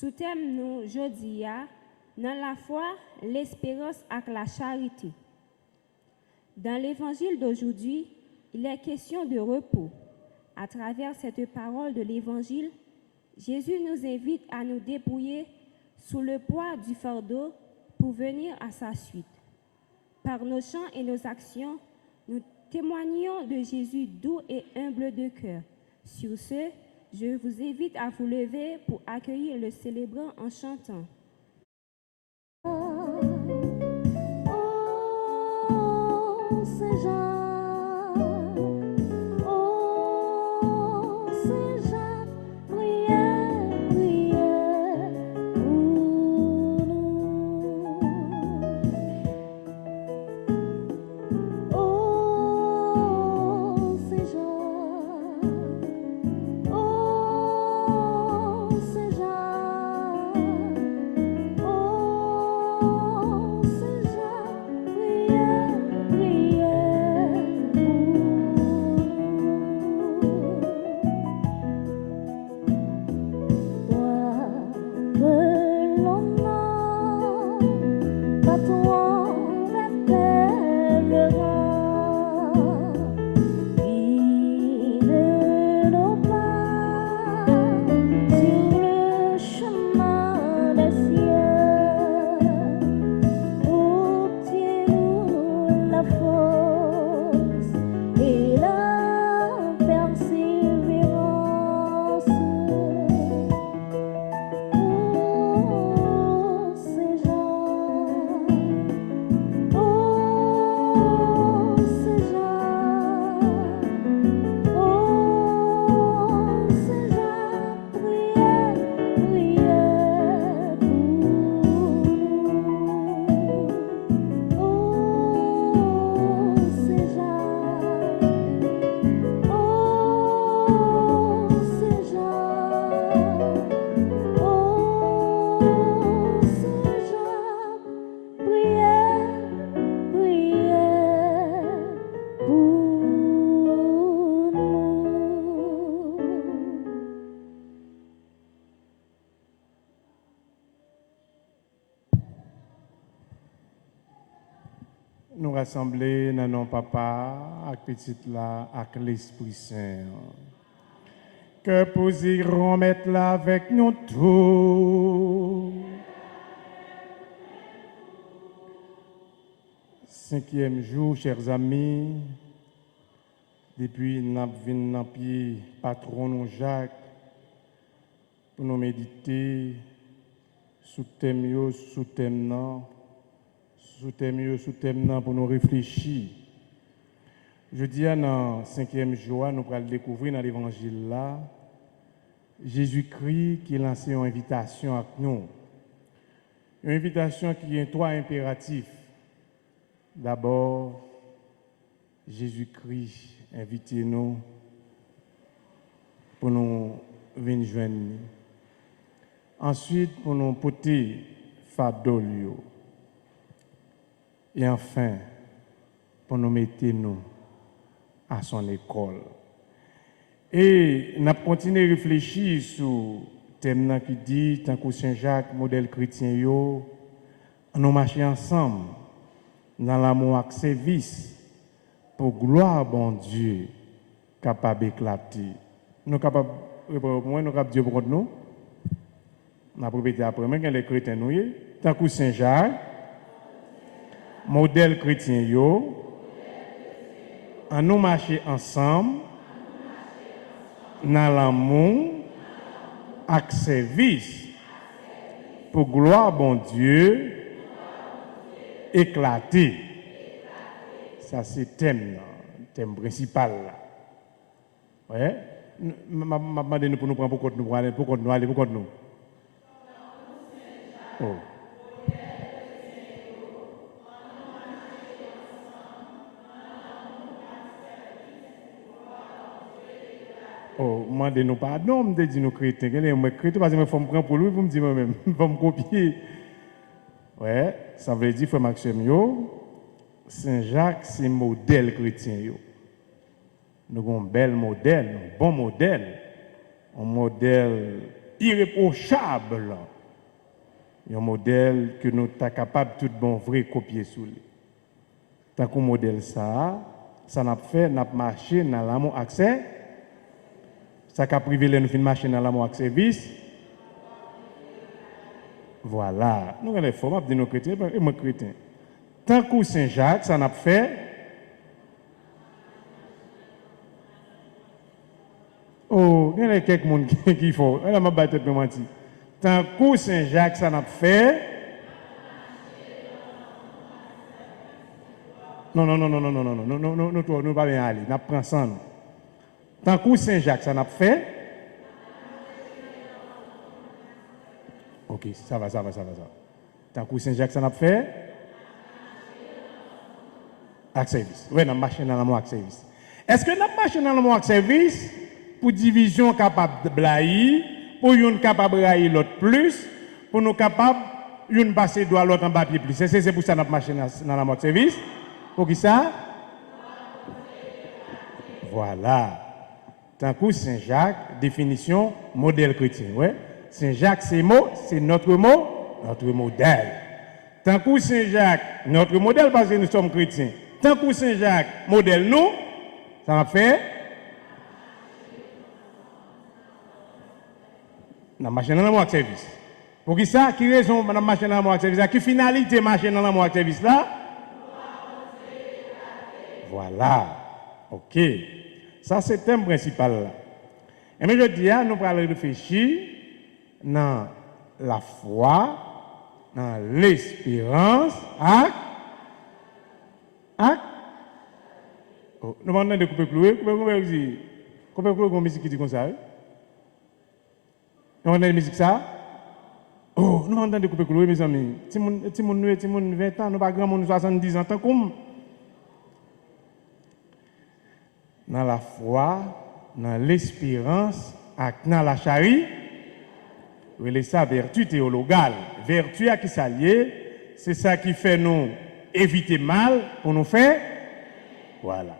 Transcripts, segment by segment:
Sous thème nous jodi a dans la foi, l'espérance et la charité. Dans l'évangile d'aujourd'hui, il est question de repos. À travers cette parole de l'évangile, Jésus nous invite à nous dépouiller sous le poids du fardeau pour venir à sa suite. Par nos chants et nos actions, nous témoignons de Jésus doux et humble de cœur. Sur ce, je vous invite à vous lever pour accueillir le célébrant en chantant. Nous rassembler dans nos papa, avec petite là, avec l'Esprit Saint. Que posirons mettre là avec nous tous. 5e jour, chers amis, depuis nous venons dans pied patron Jacques pour nous méditer sous thème sous thème pour nous réfléchir. Je dis dans 5e jour, nous allons découvrir dans l'évangile là, Jésus-Christ qui lance une invitation à nous. Une invitation qui a 3 impératifs. D'abord, Jésus-Christ inviter nous pour nous venir joindre. Ensuite, pour nous porter fardeau. Et enfin, pour nous mettre nous à son école. Et nous continuons à réfléchir sur le thème qui dit, tant que Saint-Jacques, modèle chrétien, nous marchons ensemble dans l'amour et le service pour gloire bon Dieu capable d'éclater. Nous sommes capables de Dieu pour nous. On a répété après, mais les chrétiens, nous, tant que Saint-Jacques, modèle chrétien, nous marchons ensemble dans l'amour et le service pour gloire bon Dieu éclater. Ça, c'est le thème principal. Ouais. Je demande nous pour nous prendre pour nous aller, pour nous aller, pour nous. Oh. Oh, demandez-nous pardon, me dit nous chrétiens. Moi chrétien parce que faut me prendre pour lui, vous me dites moi-même, faut me copier. Ouais, ça veut dire frère Maxime Saint-Jacques c'est modèle chrétien Nous avons un bel modèle, un bon modèle, un modèle irréprochable. Un modèle que nous sommes capables tout bon vrai copier sous lui. Tant que modèle ça n'a fait n'a marché dans l'amour accès. Ça qu'a privé nous fin marcher dans l'amour accès service. Voilà, nous avons les formes de nos chrétiens et moi chrétien. Tant que Saint-Jacques ça n'a fait. Oh, il y a quelques monde qui font. Elle m'a battu de mentir. Tant que Saint-Jacques ça n'a fait. Non, nous pas bien aller, nous prenons ça. Tant que Saint-Jacques ça n'a fait. OK, ça va. Tant que Saint-Jacques ça n'a fait. Acte service. Oui, nous marchons dans l'amour acte service. Est-ce que nous marchons dans l'amour acte service pour division capable de blayer, pour une capable de railler l'autre plus, pour nous capable une passer droit l'autre en papier plus. C'est pour ça que nous marchons dans l'amour acte service. Pour qui ça? Voilà. Tant que Saint-Jacques, définition modèle chrétien. Ouais. Saint-Jacques, c'est notre modèle. Tant que Saint-Jacques, notre modèle parce que nous sommes chrétiens. Tant que Saint-Jacques, modèle nous, ça va faire. Nous marchons dans l'amour service. Pour qui ça? Qui raison nous marchons dans l'amour service? Qui finalité marcher dans l'amour service là? Voilà. OK. Ça, c'est le thème principal là. Et mais je dis, nous allons réfléchir dans la foi, dans l'espérance, oh, nous allons de couper clouer, couper clouer comme musique qui dit comme ça. Nous allons de musique ça. Oh, nous allons de couper clouer, mes amis. Si mon 20 ans, nous pas grand monde 70 ans, tant comme. Dans la foi, dans l'espérance, dans la charité, c'est ça vertu théologale. Vertu à qui s'allier, c'est ça qui fait nous éviter mal pour nous faire. Voilà.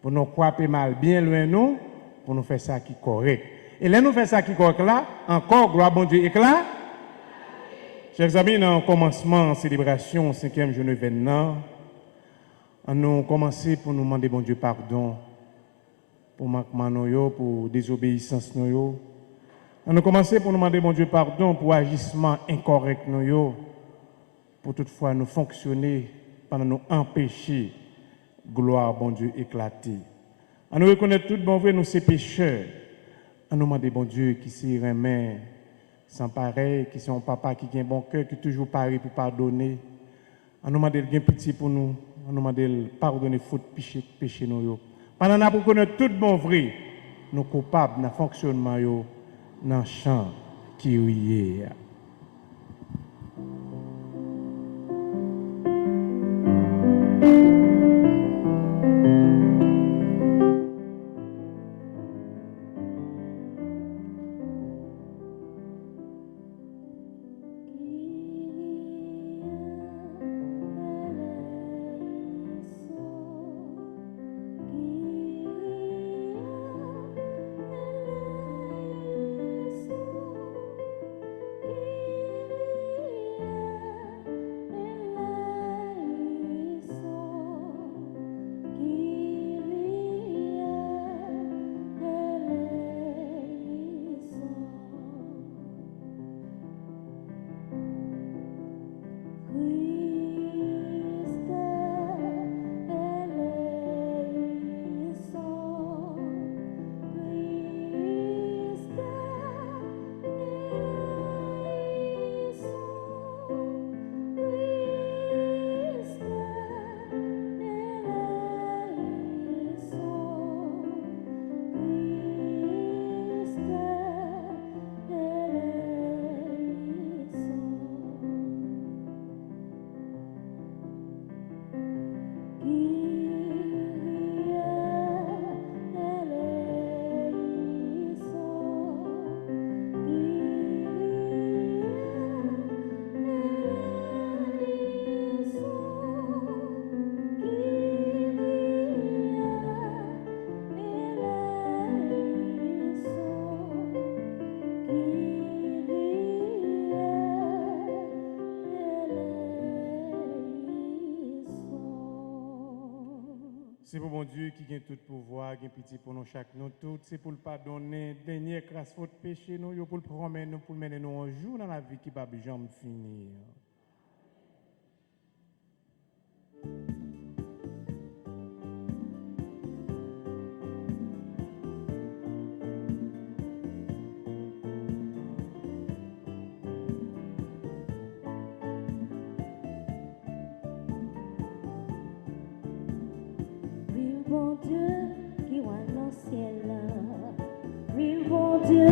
Pour nous croire mal bien loin nous, pour nous faire ça qui est correct. Et là nous faisons ça qui est correct là, encore gloire bon Dieu éclat. Chers amis, dans le commencement, célébration, 5e journée événement, nous commençons pour nous demander bon Dieu pardon pour manquement, pour désobéissance. On a commencé pour nous demander bon Dieu pardon pour agissement incorrect, pour toutefois nous fonctionner, pour nous empêcher, gloire bon Dieu éclater. On nous reconnaître tout bon vrai, nous sommes pécheurs. On nous demander bon Dieu qui s'y remet sans pareil, qui sont papa qui a un bon cœur, qui est toujours pareil pour pardonner. On nous demander de pitié pour nous, on nous demander de pardonner faute péché nous. Pendant pour connaître tout bon vrai, nous coupables dans le fonctionnement, dans le champ qui est. C'est pour mon Dieu qui a tout pouvoir, qui a pitié pour nous chaque nous toutes. C'est pour le pardonner, dernière grâce, faute péché, nous, pour le promettre, nous, pour le mener nous un jour dans la vie qui ne va jamais finir. Vive bon Dieu qui voit dans le ciel. Vive bon Dieu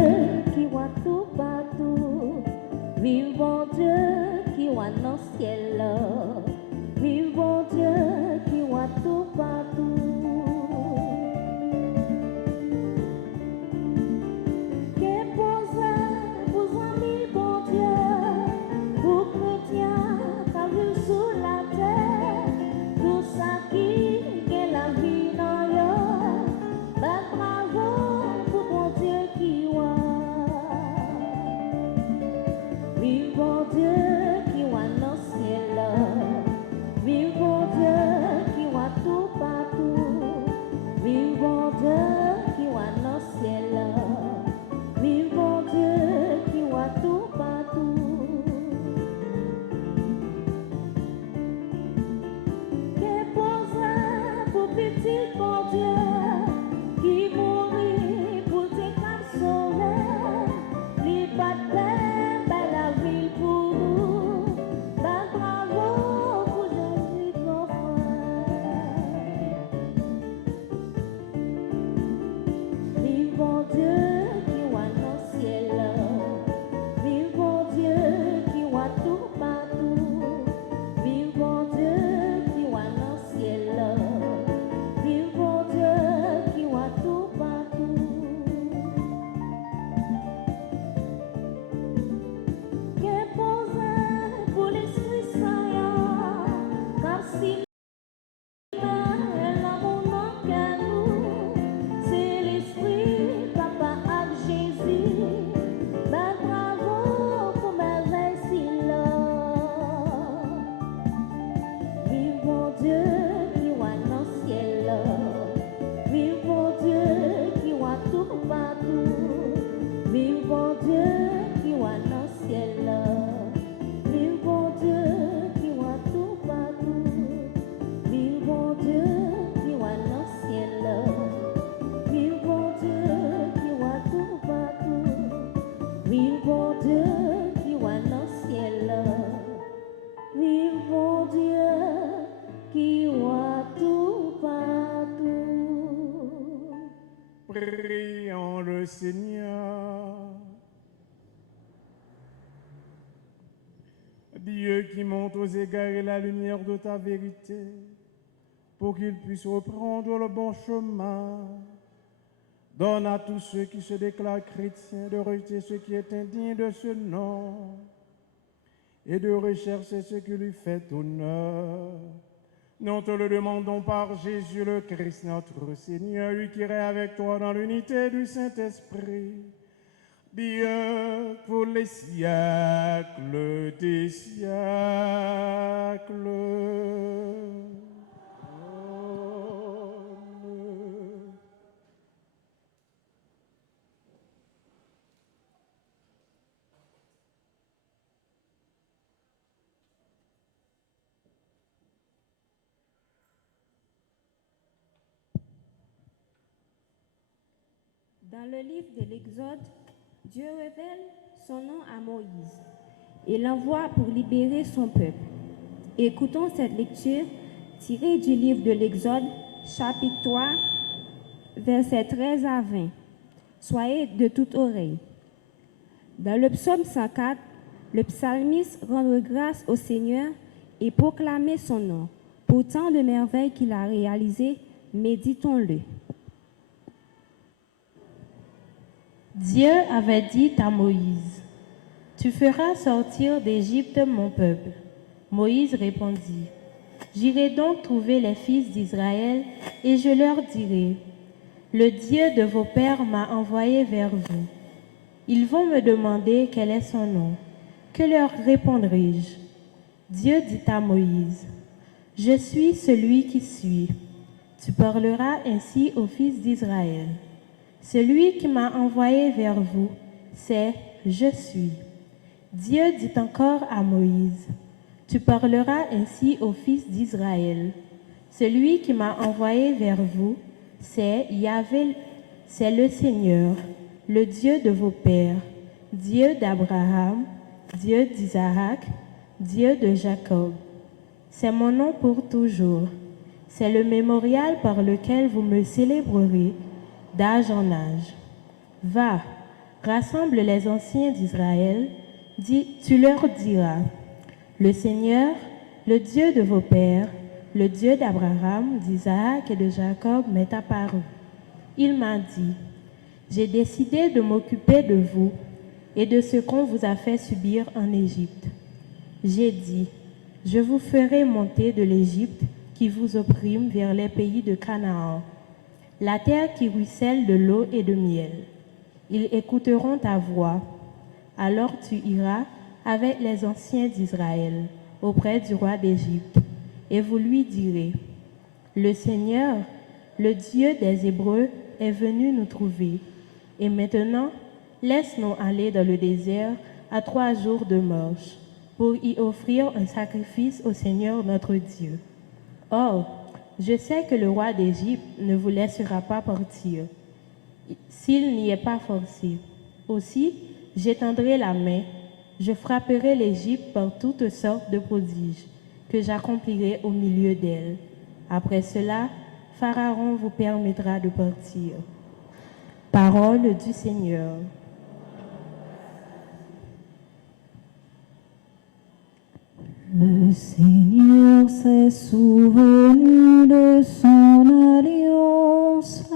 qui voit tout partout. Vive bon Dieu qui voit dans le ciel. Vive bon Dieu qui voit tout partout. Que pour amis bon Dieu, pour chrétiens qui vivent sous la terre, tout ça qui est la vie dans yo, ben bravo pour bon Dieu qui voit. Vive bon Dieu qui voit dans le ciel. Vive bon Dieu qui voit tout partout. Vive bon Dieu qui voit dans le ciel. Vive bon Dieu qui voit tout partout. Que pour petit bon Dieu qui mourit pour tes cas sauvés. Li pas de paix, la ville pour nous. Ben bravo pour Jésus ton frère. Vive bon Dieu qui voit dans le ciel. Vive bon Dieu qui voit tout partout. Vive bon Dieu qui voit dans le ciel. Vive bon Dieu qui voit tout partout. Que pour l'Esprit Saint, car si l'amour manque nous, c'est l'Esprit Papa avec Jésus. Ben bravo pour merveille si là. Vive bon Dieu qui voit dans le ciel. Vive bon Dieu qui voit tout partout. Vive bon Dieu qui voit dans le ciel. Vive bon Dieu qui voit tout partout. Vive bon Dieu qui voit dans le ciel. Vive bon Dieu qui voit tout partout. Vive bon Dieu qui voit dans le ciel. Vive bon Dieu qui voit tout partout. Prions le Seigneur. Dieu qui monte aux égards la lumière de ta vérité, pour qu'ils puissent reprendre le bon chemin. Donne à tous ceux qui se déclarent chrétiens de rejeter ce qui est indigne de ce nom et de rechercher ce qui lui fait honneur. Nous te le demandons par Jésus le Christ, notre Seigneur, lui qui règne avec toi dans l'unité du Saint-Esprit, Dieu pour les siècles des siècles. Amen. Dans le livre de l'Exode, Dieu révèle son nom à Moïse et l'envoie pour libérer son peuple. Écoutons cette lecture tirée du livre de l'Exode, chapitre 3, versets 13 à 20. Soyez de toute oreille. Dans le psaume 104, le psalmiste rend grâce au Seigneur et proclamer son nom. Pour tant de merveilles qu'il a réalisées, méditons-le. Dieu avait dit à Moïse, « Tu feras sortir d'Égypte mon peuple. » Moïse répondit, « J'irai donc trouver les fils d'Israël et je leur dirai, « Le Dieu de vos pères m'a envoyé vers vous. » Ils vont me demander quel est son nom. Que leur répondrai-je? Dieu dit à Moïse, « Je suis celui qui suis. Tu parleras ainsi aux fils d'Israël. Celui qui m'a envoyé vers vous, c'est Je suis. Dieu dit encore à Moïse, tu parleras ainsi aux fils d'Israël. Celui qui m'a envoyé vers vous, c'est Yahvé, c'est le Seigneur, le Dieu de vos pères, Dieu d'Abraham, Dieu d'Isaac, Dieu de Jacob. C'est mon nom pour toujours. C'est le mémorial par lequel vous me célébrerez d'âge en âge. Va, rassemble les anciens d'Israël, tu leur diras, le Seigneur, le Dieu de vos pères, le Dieu d'Abraham, d'Isaac et de Jacob m'est apparu. Il m'a dit, j'ai décidé de m'occuper de vous et de ce qu'on vous a fait subir en Égypte. J'ai dit, je vous ferai monter de l'Égypte qui vous opprime vers les pays de Canaan, la terre qui ruisselle de l'eau et de miel. Ils écouteront ta voix. Alors tu iras avec les anciens d'Israël auprès du roi d'Égypte, et vous lui direz, le Seigneur, le Dieu des Hébreux, est venu nous trouver. Et maintenant, laisse-nous aller dans le désert à 3 jours de marche, pour y offrir un sacrifice au Seigneur notre Dieu. Or, je sais que le roi d'Égypte ne vous laissera pas partir, s'il n'y est pas forcé. Aussi, j'étendrai la main, je frapperai l'Égypte par toutes sortes de prodiges, que j'accomplirai au milieu d'elle. Après cela, Pharaon vous permettra de partir. Parole du Seigneur. Le Seigneur s'est souvenu de son alliance.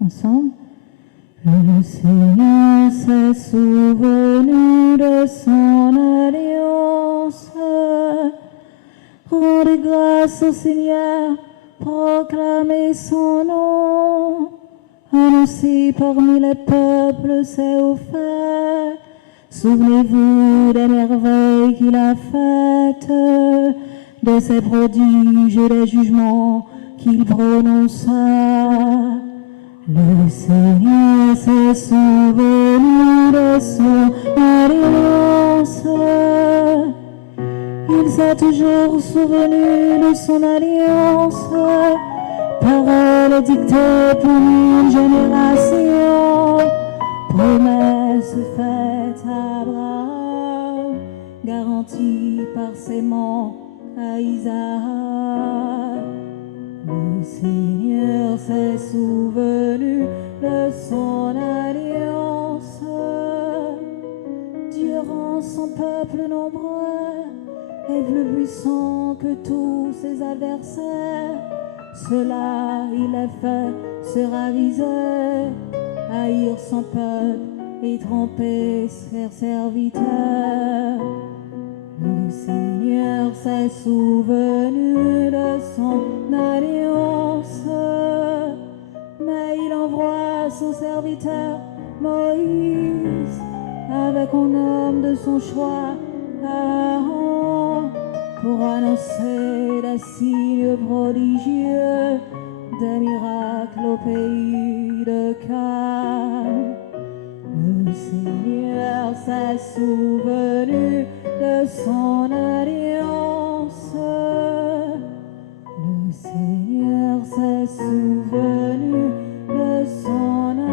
Ensemble. Le Seigneur s'est souvenu de son alliance. Rendez grâce au Seigneur, proclamez son nom. Annoncez parmi les peuples ses hauts faits. Souvenez-vous des merveilles qu'il a faites, de ses prodiges et des jugements qu'il prononça. Le Seigneur s'est souvenu de son alliance. Il s'est toujours souvenu de son alliance. Parole dictée pour une génération. Promesse faite à Abraham, garantie par sément à Isaac. Le Seigneur s'est souvenu de son alliance. Dieu rend son peuple nombreux et plus puissant que tous ses adversaires. Cela il a fait se raviser, haïr son peuple et tromper ses serviteurs. Le Seigneur s'est souvenu de son alliance, mais il envoie son serviteur Moïse avec un homme de son choix, Aaron, pour annoncer des signes prodigieux, des miracles au pays de Canaan. Le Seigneur s'est souvenu de son alliance. Le Seigneur s'est souvenu de son alliance.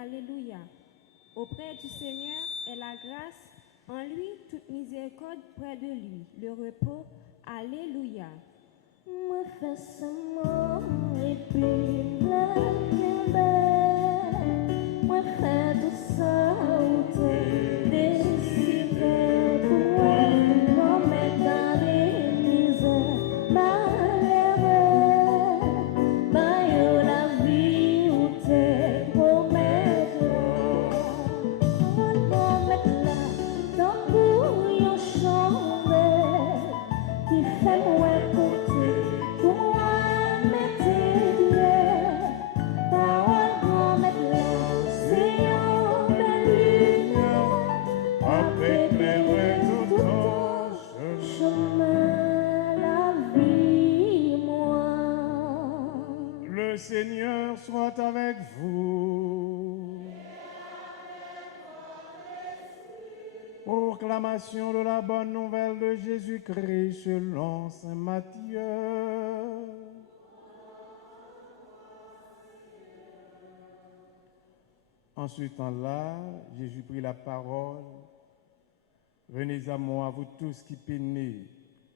Alléluia. Auprès du Seigneur est la grâce, en lui toute miséricorde près de lui, le repos. Alléluia. Moi fais seulement et puis plein moi fais tout ça où t'es décidé pour moi. Moi m'aide dans les misères malheureux. Maillot la vie où t'es promettre. On mettre là dans bouillon chambé qui fait moi côté. Pour moi mettre bien. Parole qu'on met là, c'est un bel lumière. Après éclairer tout ton Chemin la vie, moi. Le Seigneur soit avec vous. Proclamation de la bonne nouvelle de Jésus-Christ selon saint Matthieu. En ce temps-là, Jésus prit la parole. Venez à moi, vous tous qui peinez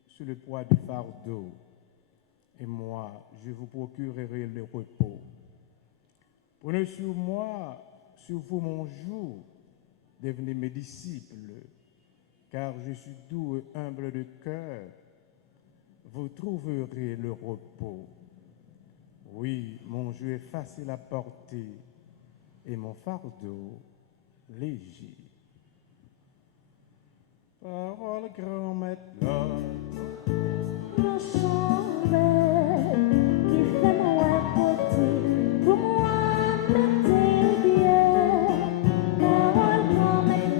sous le poids du fardeau, et moi, je vous procurerai le repos. Prenez sur moi, sur vous mon joug, devenez mes disciples, car je suis doux et humble de cœur. Vous trouverez le repos. Oui, mon joug est facile à porter et mon fardeau léger. Parole grand maître. Mon chemin qui fait moi côté. Pour moi mettre bien. Parole qu'on met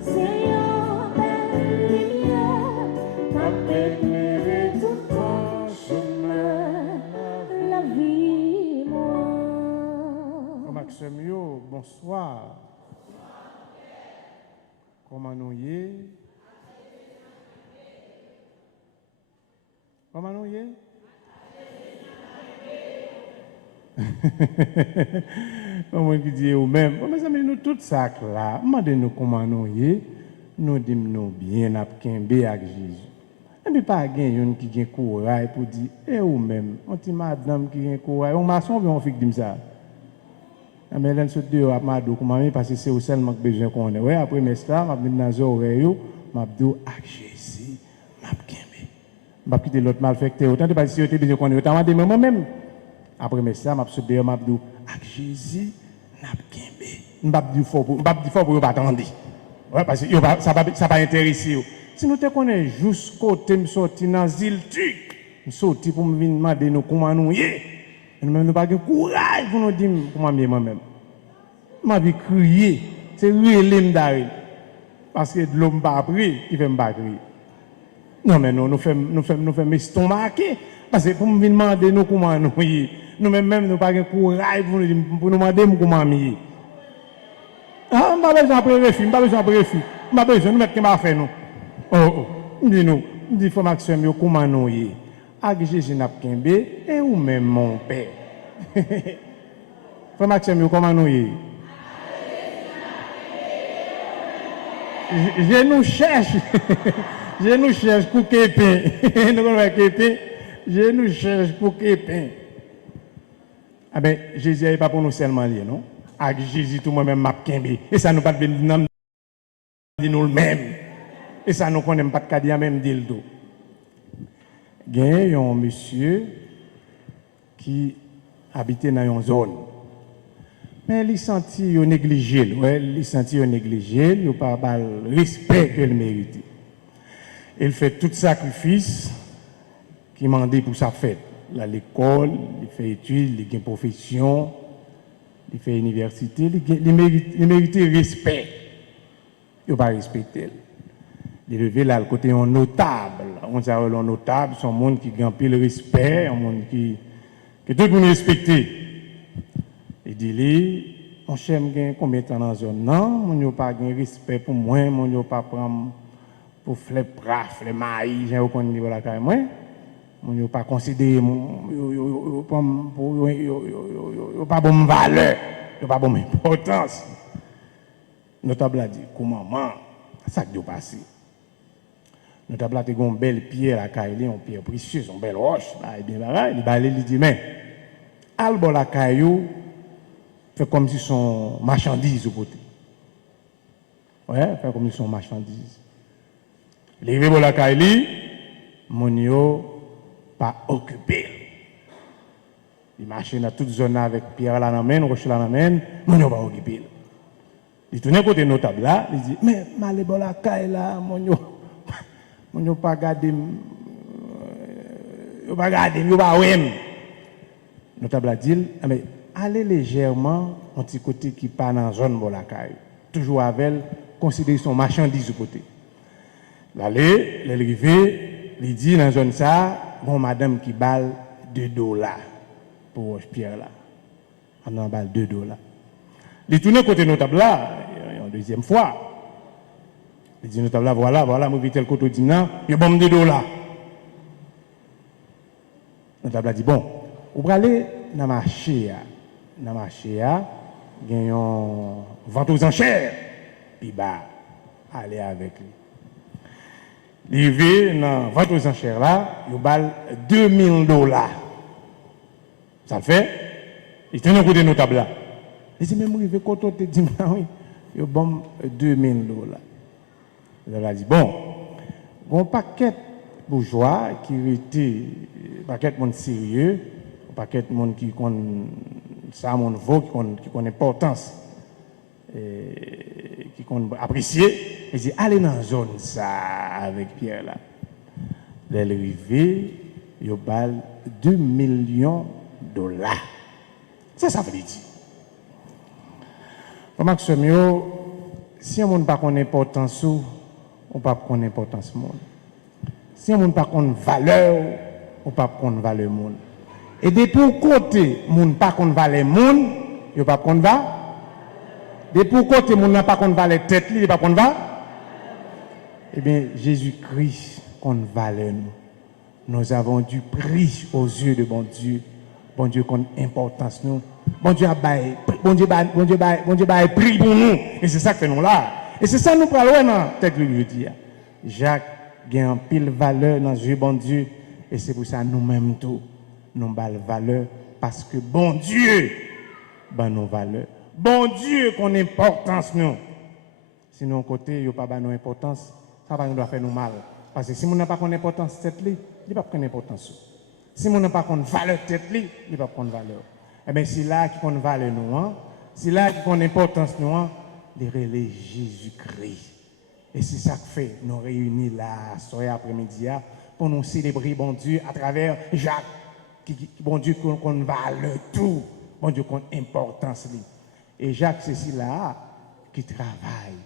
c'est un bel lumière. M'a éclairé tout ton chemin. La vie, moi. Maxime Yo, bonsoir. Comment nous y est? Comment nous y est? Comment qui dit ou même, mes amis, nous tous ça là, demandez-nous comment nous y est, nous disons bien après avec Jésus. Et puis pas quelqu'un qui a courage pour dire, et ou même, on dit madame qui a courage, on maçon ou on fait dire ça. Mais là, nous deux à madou comment parce que c'est au seulement besoin qu'on ait. Ouais, après mes stars, m'a mis dans oreille, m'a dit avec Jésus, m'a kembe. M'a quitter l'autre malfecteur. Autant de pas si était besoin qu'on ait, autant de moi-même. Après mes stars, m'a sauté, m'a dit avec Jésus, m'a kembe. M'a dit fort pour pas attendre. Ouais, parce que ça pas intéresser. Si nous te connaissons jusqu'au côté me sorti dans l'île Turc, me sorti pour me venir demander nous comment nous y est. Nous n'avons pas de courage pour nous dire comment moi-même. Ma vie crier, c'est relève d'arrêt. Parce que de l'homme pas appris, il fait pas crier. Non, mais nous faisons estomaquer. Parce que pour me demander nous comment nous y est, nous même nous pas de courage pour nous demander comment nous y est. Ah, je n'ai pas besoin de préfet, je n'ai pas besoin de préfet. Je n'ai pas besoin de mettre ce qu'on fait nous. Oh, dis-nous, dis faut Maxime, comment nous y est. Avec Jésus n'a pas et ou même mon père. Frère Maxime, comment nous y est? Je nous cherche. Je nous cherche pour Képin. Nous connaissons Képin. Je nous cherche pour Képin. Ah ben, Jésus n'est pas pour nous seulement lié, non? Avec Jésus, tout moi-même m'a kembe. Et ça nous pas de nous le même. Et ça nous connaît pas de cadia même dit le tout. Il y a un monsieur qui habitait dans une zone. Mais il sentit négligé. Ouais, il sentit négligé, il n'a pas le respect qu'il méritait. Il fait tout sacrifice qu'il m'a dit pour sa fête. À l'école, il fait études, il a une profession, il fait université, il mérite respect. Il n'a pas respecté. Il est levé là, le côté notable. On sait un notable, c'est un monde qui a le respect, un monde qui tout le monde respecte. Il dit, on cherche combien de temps dans la zone? Non, on n'a pas de respect pour moi, on n'a pas prendre pour les braf, les maïs, j'ai aucun niveau là quand même. On n'a pas considéré, pas bonne valeur. il n'y a pas bonne importance. Notable a dit, comment maman, ça qui est passé. Notable a dit, une belle pierre à Kaili, une pierre précieuse, une belle roche. Et bien, il dit, mais, Albo la caillou, fait comme si son marchandise au côté. Ouais, fait comme si son marchandise. Les rébos la Kaili, mon yo pas occupé. Il marche dans toute zone avec pierre là dans roche là dans mon yo pas occupé. Il tourne côté notable là, il dit mais malebo la Kaili là, mon yo pas garder yo pas garder, yo pas ouem. Notable a dit mais allez légèrement un petit côté qui pas dans zone Bolakaï. Toujours avec considérer son marchandise du côté. L'aller, l'arrivée, il dit dans zone ça, bon madame qui balle $2 pour Pierre là. On en balle $2. Il tourne côté notable là, une deuxième fois. Il dit notable là, voilà, moi vite le côté dit non, il bon $2. Notable a dit bon, vous allez aller dans le marché. Dans le marché, il y a une vente aux enchères. Puis bah, aller avec lui. L'arrivée dans la vente aux enchères là, il balle $2000. Ça le fait? Il tient un coup de notable là. Il dit, mais moi, il veut qu'on te dise, oui, il bon $2000. Il a dit, bon, un paquet bourgeois qui était, un paquet de monde sérieux, un paquet de monde qui connaît ça, mon vaut, qui connaît l'importance, qui connaît apprécier. Il dit, allez dans la zone ça avec Pierre là. L'arrivée, il balle $2 millions. Ça veut dire. Comme si on ne pas connaît l'importance, on ne pas connaître l'importance du monde. Si on ne pas connaître valeur, on ne pas connaître valeur du monde. Et depuis le côté, on ne pas connaître valeur du monde, on ne pas connaître valeur. Depuis le côté, on ne pas connaître valeur tête, on ne pas connaître valeur. Eh bien, Jésus-Christ connaît valeur nous. Nous avons du prix aux yeux de bon Dieu. Bon Dieu connaît importance nous. Bon Dieu a bail prix pour nous. Et c'est ça que fait nous là. Et c'est ça nous parlons dans tête de jeudi. Jacques gagne un pile valeur dans les yeux bon Dieu. Et c'est pour ça nous-mêmes tout nous avons valeur parce que bon Dieu ben nos valeurs. Bon Dieu qu'on importance nous. Sinon côté yo pas nos importance, ça va nous doit faire nous mal parce que si on n'a pas qu'on importance tête li, il pas qu'on importance. Si on n'a pas qu'on valeur tête li, il pas qu'on valeur. Eh bien c'est là qui qu'on valeur nous hein. C'est là qui qu'on importance nous hein, de relayer Jésus-Christ. Et c'est ça que fait nous réunir là soir après-midi pour nous célébrer bon Dieu à travers Jacques qui bon Dieu qu'on valeur tout, bon Dieu qu'on importance li. Et Jacques c'est là qui travaille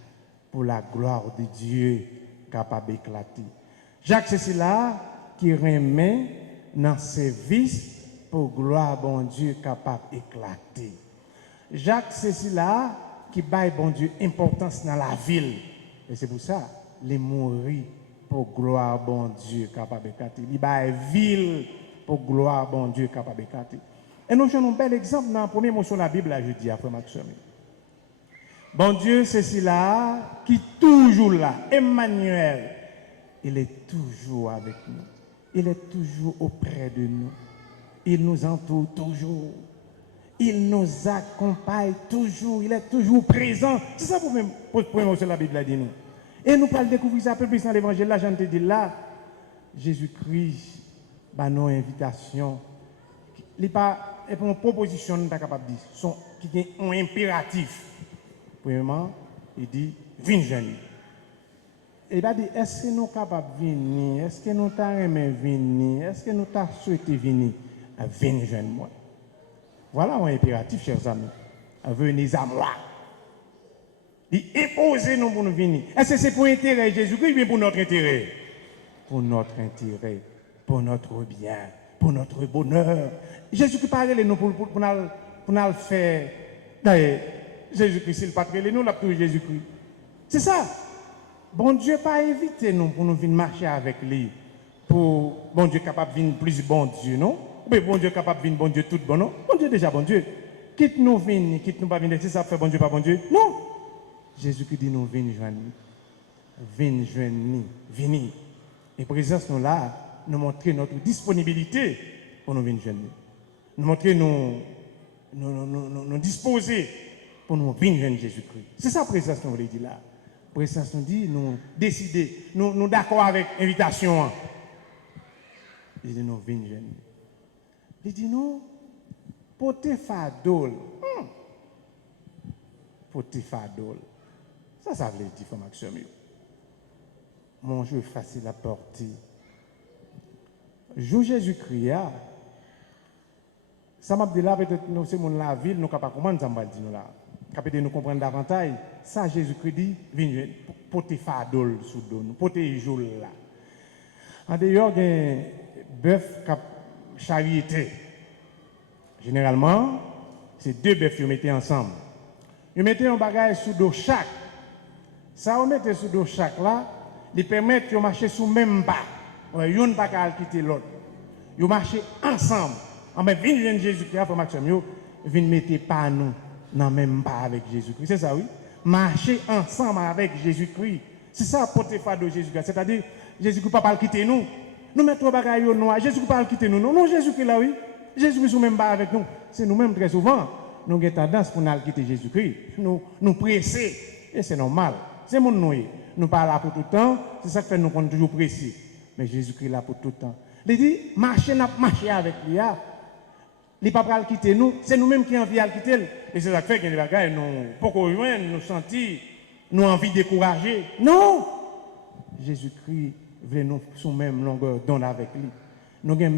pour la gloire de Dieu capable d'éclater. Jacques c'est là qui remet dans service pour gloire bon Dieu capable d'éclater. Jacques c'est là qui baille bon Dieu importance dans la ville. Et c'est pour ça les mourir pour gloire bon Dieu capable d'éclater. Il baille ville pour gloire bon Dieu capable d'éclater. Et nous avons un bel exemple dans la première motion de la Bible, je dis après Maxime. Bon Dieu, c'est là qui est toujours là. Emmanuel, il est toujours avec nous. Il est toujours auprès de nous. Il nous entoure toujours. Il nous accompagne toujours. Il est toujours présent. C'est ça pour la première motion de la Bible, dit nous. Et nous parlons découvrir ça un peu plus dans l'évangile. Là, j'en te dis là, Jésus-Christ, bah, nos invitations. Il n'est pas une proposition, nous sommes capables de dire, qui est un impératif. Premièrement, il dit, viens jeune. Il va dire, est-ce que nous sommes capables de venir? Est-ce que nous sommes venir? Est-ce que nous sommes souhaité venir? Viens jeune moi. Voilà un impératif, chers amis. Venez à moi. Il impose nous pour nous venir. Est-ce que c'est pour l'intérêt de Jésus-Christ ou bien pour notre intérêt? Pour notre intérêt, pour notre bien, pour notre bonheur. Jésus-Christ parle nous pour nous faire. D'ailleurs, Jésus-Christ, il pas nous, l'a toujours Jésus-Christ. C'est ça. Bon Dieu pas invité nous pour nous venir marcher avec lui. Pour bon Dieu capable de venir plus bon Dieu, non? Ou bien bon Dieu capable de venir bon Dieu tout bon, non? Bon Dieu déjà bon Dieu. quitte nous venir, quitte nous pas venir, c'est ça fait bon Dieu, pas bon Dieu. Non. Jésus-Christ dit nous venir joindre. Venir joindre, venir. Et présence nous là, nous montrer notre disponibilité pour nous venir joindre. Nous montrer nous disposer pour nous venir joindre Jésus-Christ. C'est ça présence nous voulait dire là. Présence nous dit nous décider, nous d'accord avec l'invitation. Il dit nous venir joindre. Il dit nous porter fadol. Porter fadol. Ça veut dire formation mieux. Mon jeu facile à porter. Jour Jésus-Christ, ça m'a dit là, peut-être nous sommes la ville, nous ne pouvons pas comprendre ça, nous là. Peut-être nous comprendre davantage. Ça, Jésus-Christ dit, viens porter fadol sous nous, porter jour là. En dehors, il y a un bœuf qui a charité. Généralement, c'est deux bœufs qui mettent ensemble. Ils mettent un bagage sous dos chaque. Ça, on met sous dos chaque là, ils permettent de marcher sous le même pas. Ils ne pas quitter l'autre. Ils marchent ensemble. En même temps, Jésus-Christ, pour Maxime, ils mettent pas nous dans le même pas avec Jésus-Christ. C'est ça, oui? Marcher ensemble avec Jésus-Christ. C'est ça, porter fardeau de Jésus-Christ. C'est-à-dire, Jésus-Christ ne peut pas quitter nous. Nous mettons bagaille au noir. Jésus-Christ ne peut pas quitter nous. Non, Jésus-Christ là, oui. Jésus-Christ n'est même pas avec nous. C'est nous-mêmes très souvent. Nous avons tendance pour nous quitter Jésus-Christ. Nous presser. Et c'est normal. C'est mon nous. Nous pas là pour tout le temps. C'est ça qui fait nous qu'on est toujours pressés. Mais Jésus-Christ est là pour tout le temps. Il dit, marcher avec lui. Il ne peut pas quitter nous. C'est nous-mêmes qui avons envie de quitter. Et c'est ça qui fait que les bagailles, nous nous sentir, nous envie de décourager. Non! Jésus-Christ veut nous sur la même longueur d'onde avec lui. Nous avons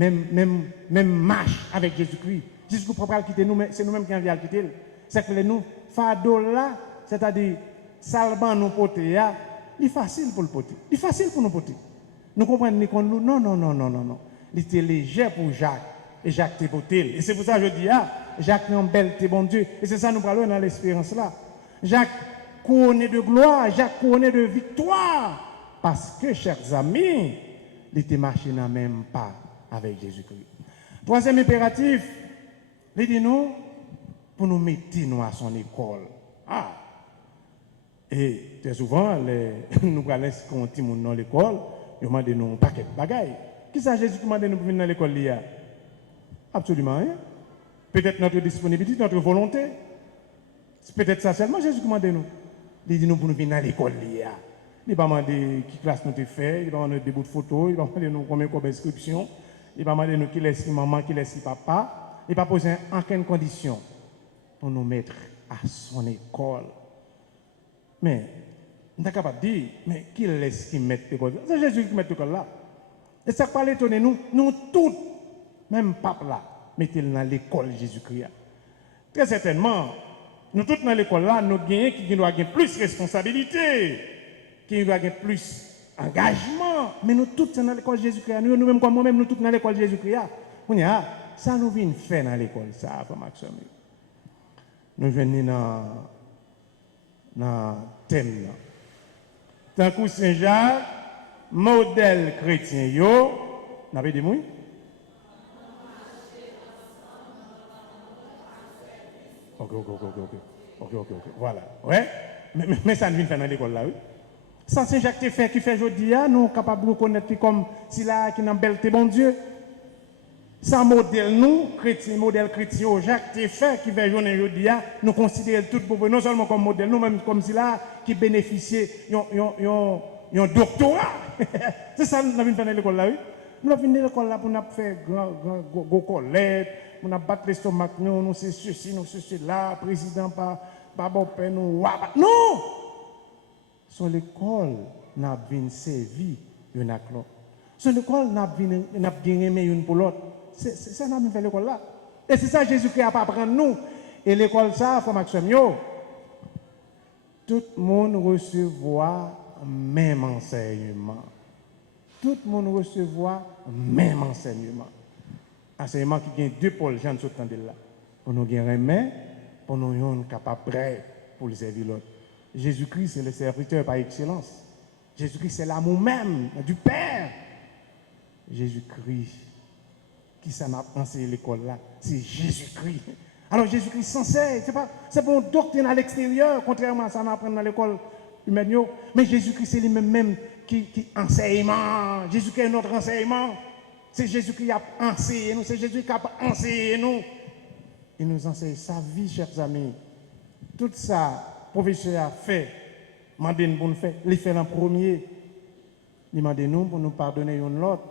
même marche avec Jésus-Christ. Jésus-Christ ne peut pas quitter nous, mais c'est nous-mêmes qui avons envie de quitter. C'est que nous, fardeau là, c'est-à-dire, salvant nous porter, il est facile pour le porter. Il est facile pour nous porter. Nous comprenons que nous, non. Il était léger pour Jacques. Et Jacques t'est porté. Et c'est pour ça que je dis, Jacques est un bel, t'es bon Dieu. Et c'est ça que nous parlons dans l'espérance là. Jacques couronné de gloire, Jacques couronné de victoire. Parce que, chers amis, il était marché dans le même pas avec Jésus-Christ. Troisième impératif, il dit nous, pour nous mettre nous à son école. Et très souvent, nous allons quand dans l'école, nous demandons un paquet de bagailles. Qui ça Jésus demande nous pour venir dans l'école là? Absolument rien. Peut-être notre disponibilité, notre volonté. C'est peut-être ça seulement Jésus demande nous. Il dit nous pour nous venir dans l'école là. Il ne va pas demander qui classe nous fait, il va demander des bouts de photos, il va demander nous combien d'inscriptions, il va demander nous qui laisse maman, qui laisse papa. Il ne va pas poser aucune condition pour nous mettre à son école. Mais, on est capable de dire, mais qui laisse qui mette l'école? C'est Jésus qui met l'école là. Et ça ne pas l'étonner, nous tous, même pape là, mettez-le dans l'école Jésus-Christ. Très certainement, nous tous dans l'école là, nous gagnons qui doit gagner plus de responsabilité, qui doit gagner plus d'engagement. Mais nous tous dans l'école Jésus-Christ, nous-mêmes comme moi-même, nous tous dans l'école Jésus-Christ. Ça nous vient faire dans l'école, ça, pour Maxime. Nous venons dans le thème. Tant que Saint-Jacques, modèle chrétien, vous avez dit oui? Ok. Voilà. Ouais. Mais ça ne vient faire dans l'école là, oui. Ça, Saint-Jacques qui fait aujourd'hui, nous sommes capables de reconnaître comme si là, qui n'a belle, bon Dieu. Ça modèle nous, chrétien, modèle chrétien, Jacques fait qui fait aujourd'hui, nous considérons tout pour non seulement comme modèle, nous même comme si là, qui bénéficiait d'un doctorat. C'est ça nous avons fait dans l'école là, oui. Nous avons fait dans l'école là pour nous faire gros collecte, pour nous battre l'estomac, nous c'est ceci, nous c'est cela, président pas bon père, nous non! Sur l'école, nous avons servi une à l'autre. Sur l'école, nous avons gagné une pour l'autre. C'est ça nous avons fait l'école là. Et c'est ça Jésus-Christ a pas apprendre nous. Et l'école ça, faut Maxime tout le monde recevra même enseignement. Tout le monde recevra même enseignement. Enseignement qui gagne deux pôles, j'en suis là. Pour nous gagner main, pour nous être capables prêts pour le servir l'autre. Jésus-Christ, c'est le serviteur par excellence. Jésus-Christ, c'est l'amour même du Père. Jésus-Christ, qui ça m'a enseigné l'école là, c'est Jésus-Christ. Alors Jésus-Christ s'enseigne, c'est pas une doctrine à l'extérieur, contrairement à ça qu'on apprend dans l'école humaine. Mais Jésus-Christ, c'est lui-même qui enseignement. Jésus-Christ est notre enseignement. C'est Jésus qui a enseigné nous, c'est Jésus qui a enseigné nous. Il nous enseigne sa vie, chers amis. Tout ça, le professeur a fait. Demandez-nous pour nous faire. Il fait en premier. Demandez-nous pour nous pardonner l'autre.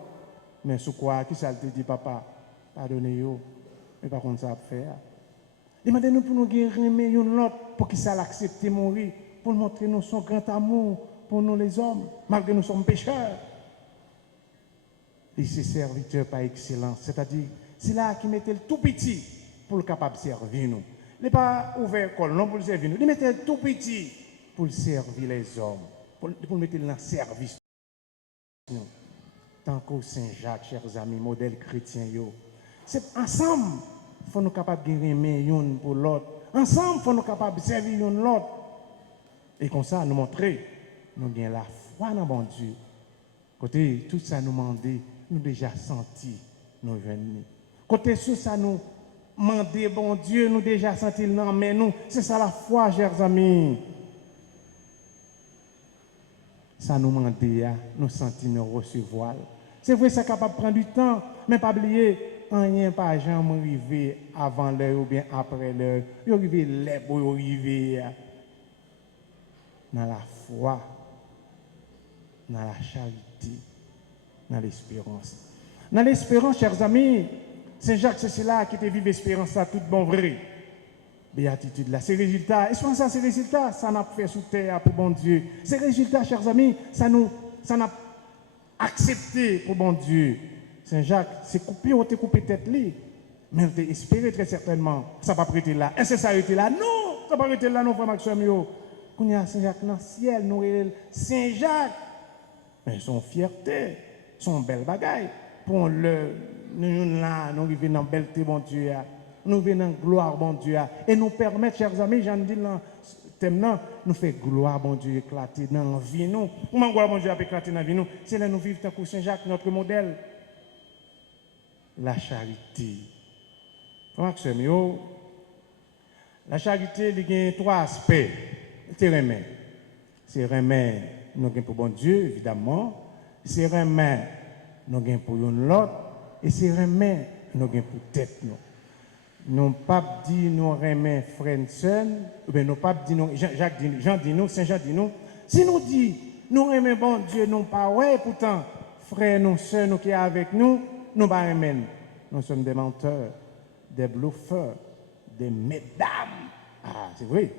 Mais sous quoi, qui ça te dit, papa? Pardonnez-nous. Mais par contre, ça va faire. Demandez-nous pour nous guérir l'autre, pour qu'il l'accepte mourir, pour nous montrer nous son grand amour pour nous les hommes, malgré nous sommes pécheurs. Et c'est serviteur par excellence, c'est-à-dire, c'est là qui mettait le tout petit pour le capable de servir nous. Il n'est pas ouvert l'école, non pour le servir nous. Il mettait le tout petit pour servir les hommes, pour le mettre dans le service. Tant qu'au Saint-Jacques, chers amis, modèle chrétien, c'est ensemble, il faut nous capables de gagner l'un pour l'autre. Ensemble, il faut nous capables de servir l'un l'autre. Et comme ça, nous montrer, nous avons la foi dans bon Dieu. Côté tout ça nous demande, nous déjà senti, nous venons. Côté tout ça nous demande, bon Dieu, nous déjà senti, non, mais nous, c'est ça la foi, chers amis. Ça nous demande, nous sentir, nous recevoir. C'est vrai, c'est capable de prendre du temps, mais pas oublier, rien pas jamais arrivé avant l'heure ou bien après l'heure. Il arrivé l'heure pour arriver dans la foi, dans la charité, dans l'espérance. Dans l'espérance, chers amis, Saint-Jacques, c'est là qui te vive l'espérance, ça tout bon vrai. Béatitude là, ces résultats, et souvent ça, ces résultats, ça n'a pas fait sous terre pour bon Dieu. Ces résultats, chers amis, ça n'a accepté pour bon Dieu. Saint-Jacques, c'est coupé, on t'a coupé tête li, mais on t'a espéré très certainement. Ça va pas prêter là. Est-ce que ça a été là? Non, ça va pas prêter là, non, frère Maxime. Quand il y a Saint-Jacques dans le ciel, nous Saint-Jacques, mais son fierté, son bel bagaille. Pour nous là, nous vivons dans belleté, bon Dieu. Nous venons dans gloire, bon Dieu. Et nous permettre, chers amis, j'en dis dans thème, nous fait gloire, bon Dieu, éclater dans la vie. Nous, comment gloire, bon Dieu, a éclater dans la vie. Nous, c'est là nous vivons tant que Saint-Jacques, notre modèle. La charité. La charité, il y a trois aspects. C'est remettre. C'est remettre, nous avons pour bon Dieu, évidemment. C'est remettre, nous avons pour l'autre. Et c'est remettre, nous avons pour tête. Nous pas dit nous remet frère et sœur, ou bien nous pas dit nous Jean dit nous, Saint Jean dit nous. Si nous dit nous remet bon Dieu, nous pas ouais, pourtant frères nous sœurs nous qui est avec nous, nous pas remet. Nous sommes des menteurs, des bluffeurs, des mesdames. Ah, c'est vrai.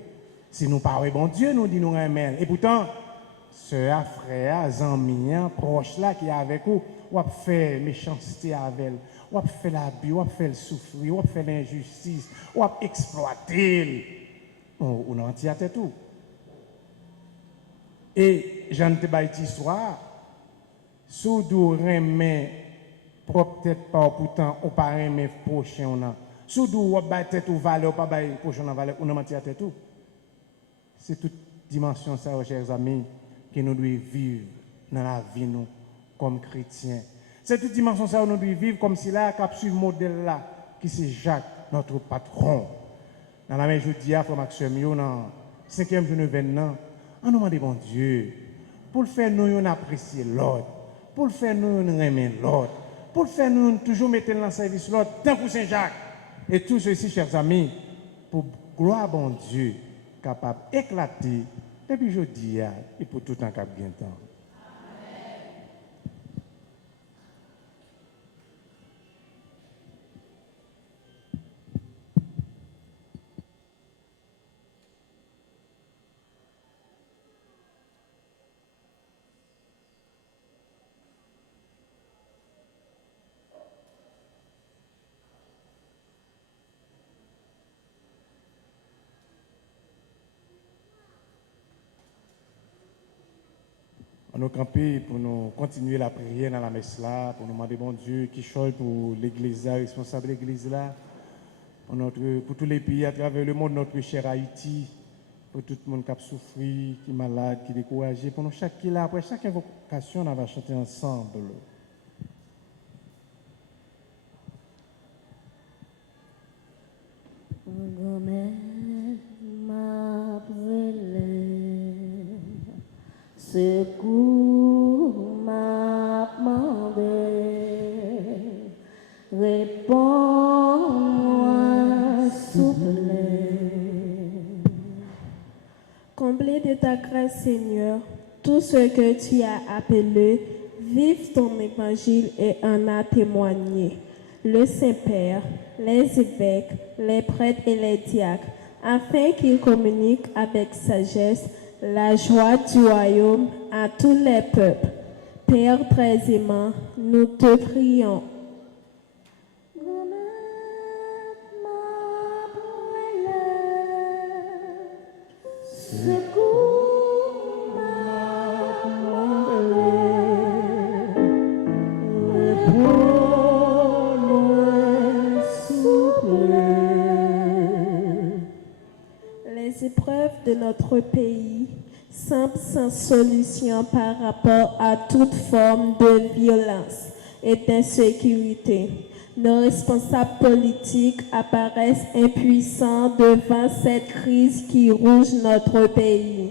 Si nous pas ouais bon Dieu, nous dit nous remet. Et pourtant sœur, frère, amis, proche là qui est avec vous, ou a fait méchanceté avec elle. Ou a fait l'abus, ou a fait le souffrir, ou a fait l'injustice, ou a exploité. On a entier à tout. Et j'en te bâti histoire, sous d'où remet propre tête pas pourtant, ou pas remet prochain on a. Sous d'où ou bâti tête ou valeur, ou pas bâti prochain on valeur, on a menti à tout. C'est toute dimension ça, chers amis, que nous devons vivre dans la vie nous comme chrétiens. C'est toute dimension ça où nous devons vivre comme si là, cap sur le modèle là, qui c'est Jacques, notre patron. Dans la même jeudi, frère Maxime, dans la 5e journée événement, on nous demande bon Dieu, pour le faire nous apprécier l'autre, pour le faire nous aimer l'autre, pour le faire nous toujours mettre dans le service l'autre, tant pour Saint-Jacques. Et tout ceci, chers amis, pour gloire bon Dieu, capable d'éclater depuis jeudi et pour tout un cap bien temps. On nous camper pour nous continuer la prière dans la messe là, pour nous demander bon Dieu qui choisit pour l'église là, responsable de l'église là, pour tous les pays à travers le monde, notre cher Haïti, pour tout le monde qui a souffert, qui est malade, qui est découragé, pour nous chaque là, après chaque invocation, on va chanter ensemble. Secours m'a demandé, réponds-moi s'il vous plaît. Comblé de ta grâce, Seigneur, tout ce que tu as appelé, vive ton évangile et en a témoigné. Le Saint-Père, les évêques, les prêtres et les diacres, afin qu'ils communiquent avec sagesse la joie du royaume à tous les peuples. Père très aimant, nous te prions. Secours m'a demandé, réponds-moi s'il vous plaît. Les épreuves de notre pays semblent sans solution par rapport à toute forme de violence et d'insécurité. Nos responsables politiques apparaissent impuissants devant cette crise qui rouge notre pays.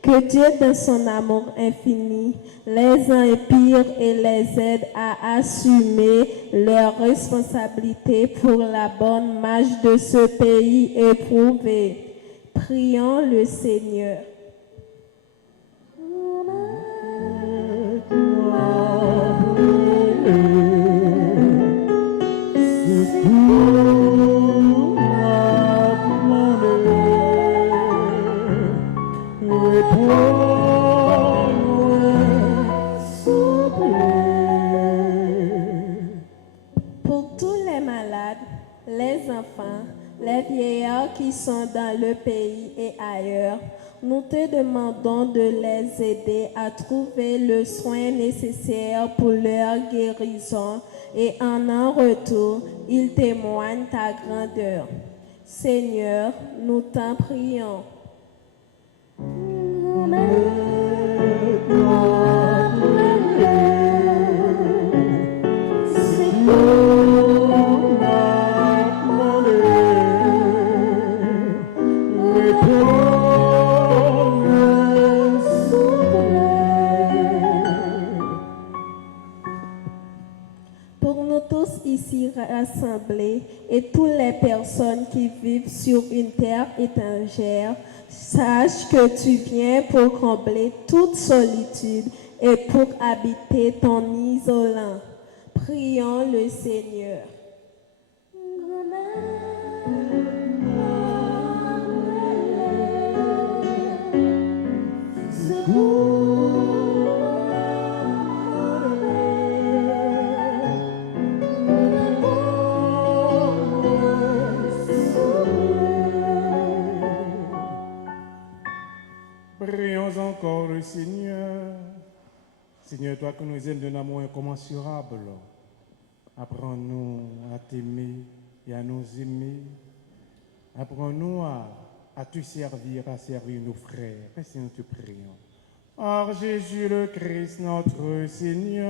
Que Dieu, dans son amour infini, les inspire et les aide à assumer leurs responsabilités pour la bonne marche de ce pays éprouvé. Prions le Seigneur. Pour tous les malades, les enfants, les vieillards qui sont dans le pays et ailleurs, nous te demandons de les aider à trouver le soin nécessaire pour leur guérison et en retour, ils témoignent ta grandeur. Seigneur, nous t'en prions. Pour nous tous ici rassemblés et toutes les personnes qui vivent sur une terre étrangère, sache que tu viens pour combler toute solitude et pour habiter ton isolant. Prions le Seigneur. Prions encore le Seigneur. Seigneur, toi que nous aimes d'un amour incommensurable, apprends-nous à t'aimer et à nous aimer. Apprends-nous à te servir, à servir nos frères. Ainsi nous te prions. Par Jésus le Christ, notre Seigneur.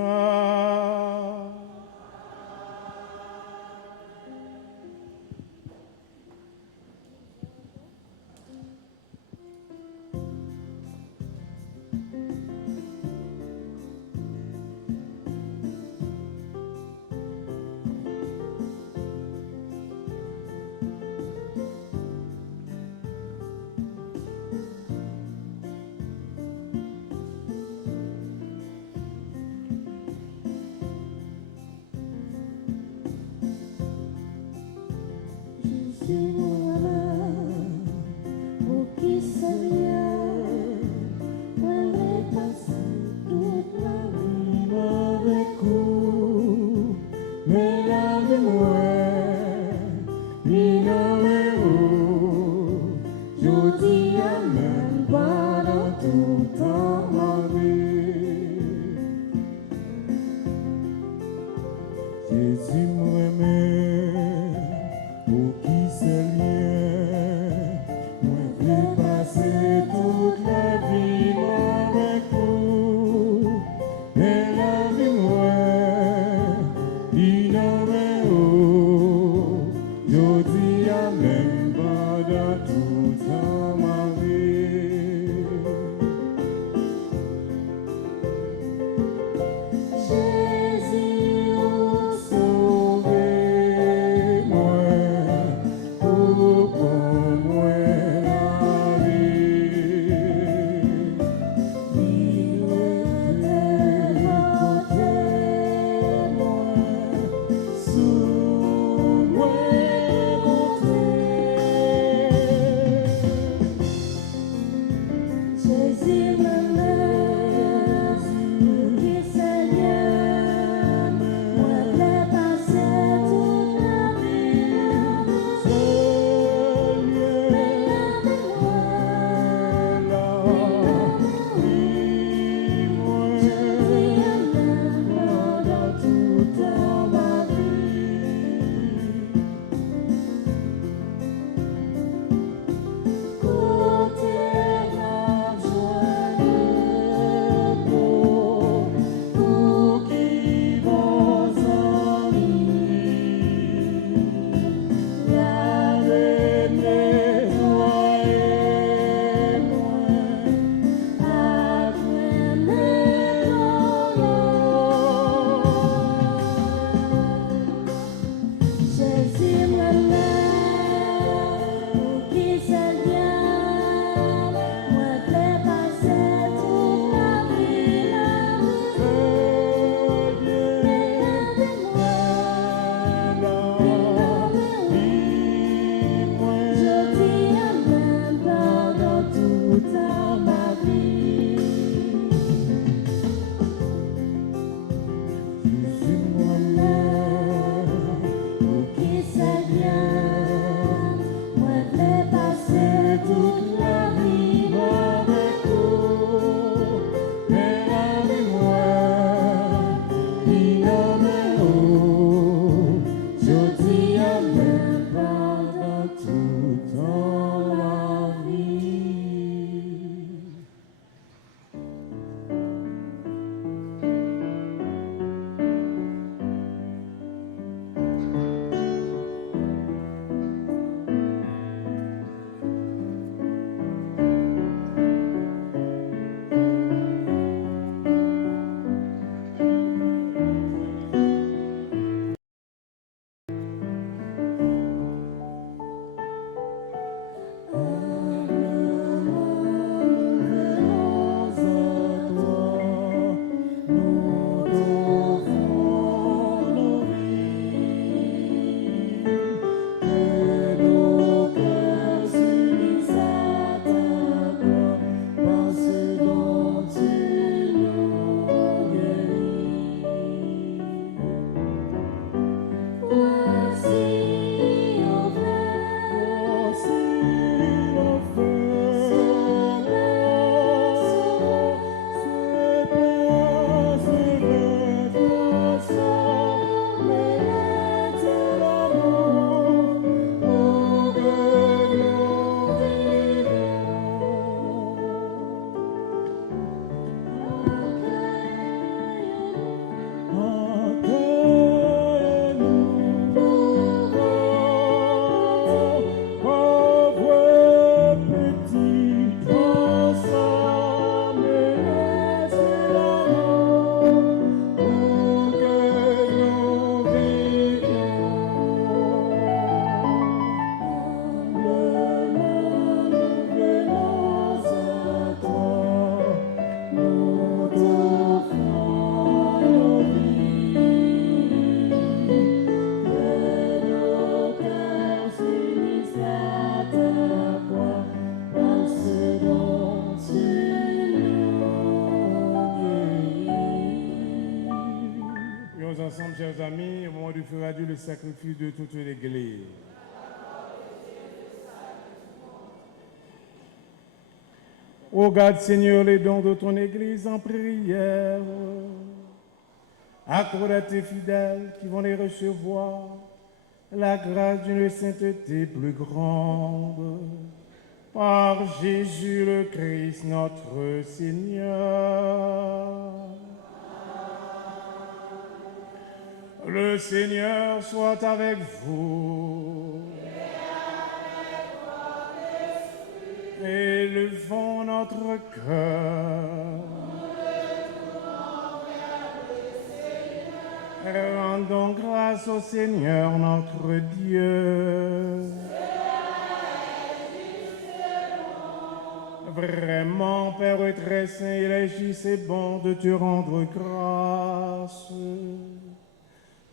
ensemble, chers amis, au moment du feu à Dieu, le sacrifice de toute l'Église. Regarde, Seigneur, les dons de ton Église en prière. Accorde à tes fidèles qui vont les recevoir la grâce d'une sainteté plus grande. Par Jésus le Christ, notre Seigneur. Le Seigneur soit avec vous. Élevons notre cœur. Rendons grâce au Seigneur notre Dieu. Vraiment, Père très saint, il est juste et bon de te rendre grâce.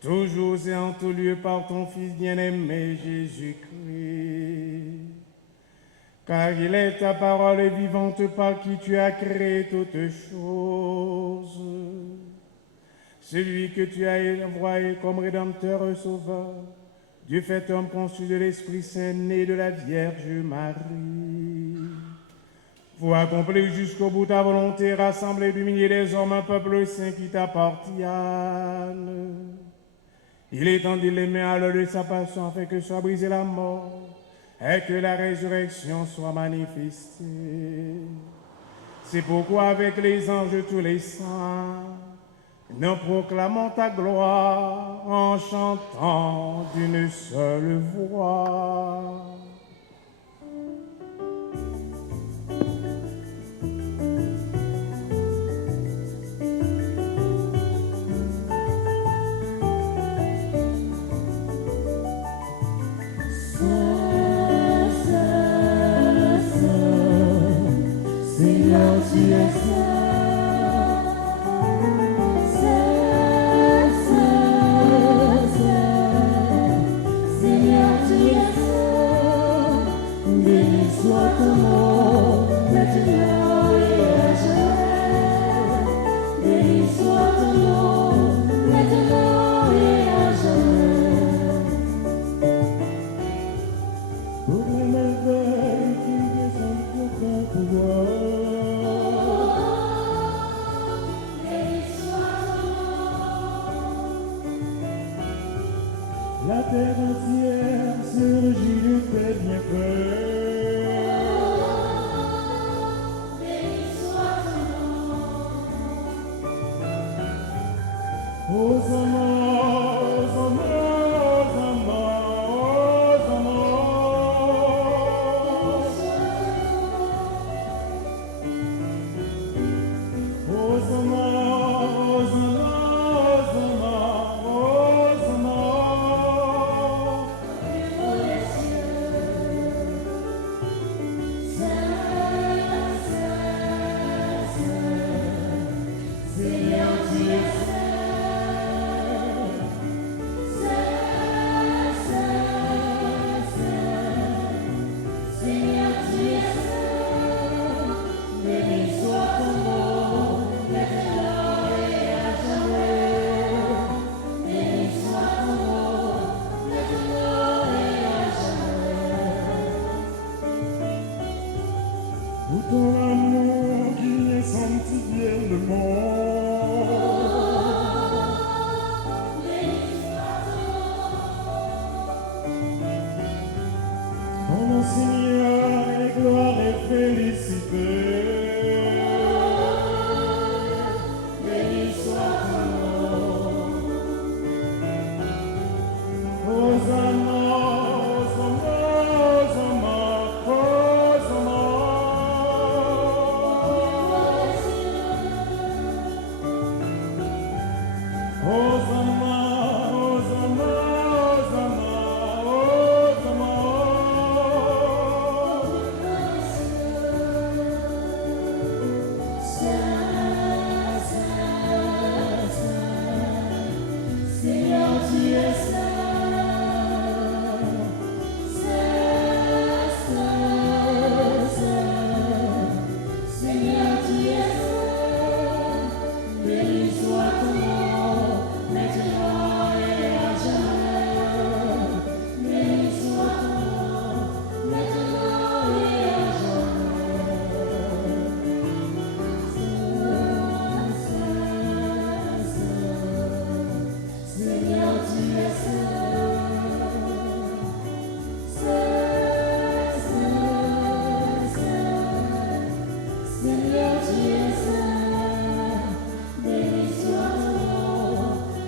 Toujours et en tout lieu par ton Fils bien-aimé Jésus-Christ. Car il est ta parole vivante par qui tu as créé toutes choses. Celui que tu as envoyé comme Rédempteur et Sauveur, Dieu fait homme conçu de l'Esprit Saint, né de la Vierge Marie. Pour accomplir jusqu'au bout ta volonté, rassembler du millier des hommes un peuple saint qui t'appartienne. Il étendit les mains à l'heure de sa passion afin que soit brisée la mort et que la résurrection soit manifestée. C'est pourquoi avec les anges de tous les saints, nous proclamons ta gloire en chantant d'une seule voix. Seigneur, tu es Seigneur, tu es béni soit ton nom, maintenant et à jamais. Béni soit ton nom, maintenant et à jamais. Pour les merveilles qui descendent pour ton pouvoir. La terre entière se réjouit de tes bienfaits. Béni soit ton nom. Hosanna, Hosanna, Hosanna, Hosanna. Hosanna, Hosanna, Hosanna, Hosanna. Seigneur, tu es Seigneur, tu es béni soit ton nom, maintenant et à jamais. Béni soit ton nom, maintenant et à jamais. Pour ton amour qui est sanctifié le monde. Ton nom, Seigneur, est gloire et félicité. Béni soit ton nom. Hosanna, Hosanna, Hosanna, Hosanna. Seigneur Dieu saint, béni soit ton nom,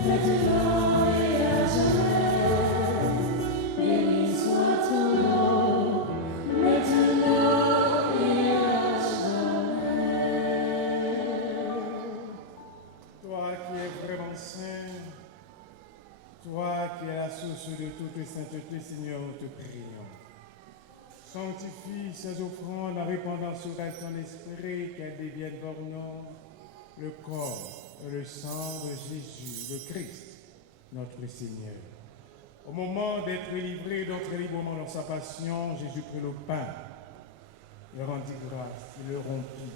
maintenant et à jamais. Béni soit ton nom, maintenant et à jamais. Toi qui es vraiment saint, toi qui es la source de toute sainteté, Seigneur, nous te prions. Sanctifie ces offrandes en répandant sur elle ton esprit, qu'elles deviennent pour nous le corps et le sang de Jésus, le Christ, notre Seigneur. Au moment d'être livré, d'entrer librement dans sa passion, Jésus prit le pain, le rendit grâce, il le rompit,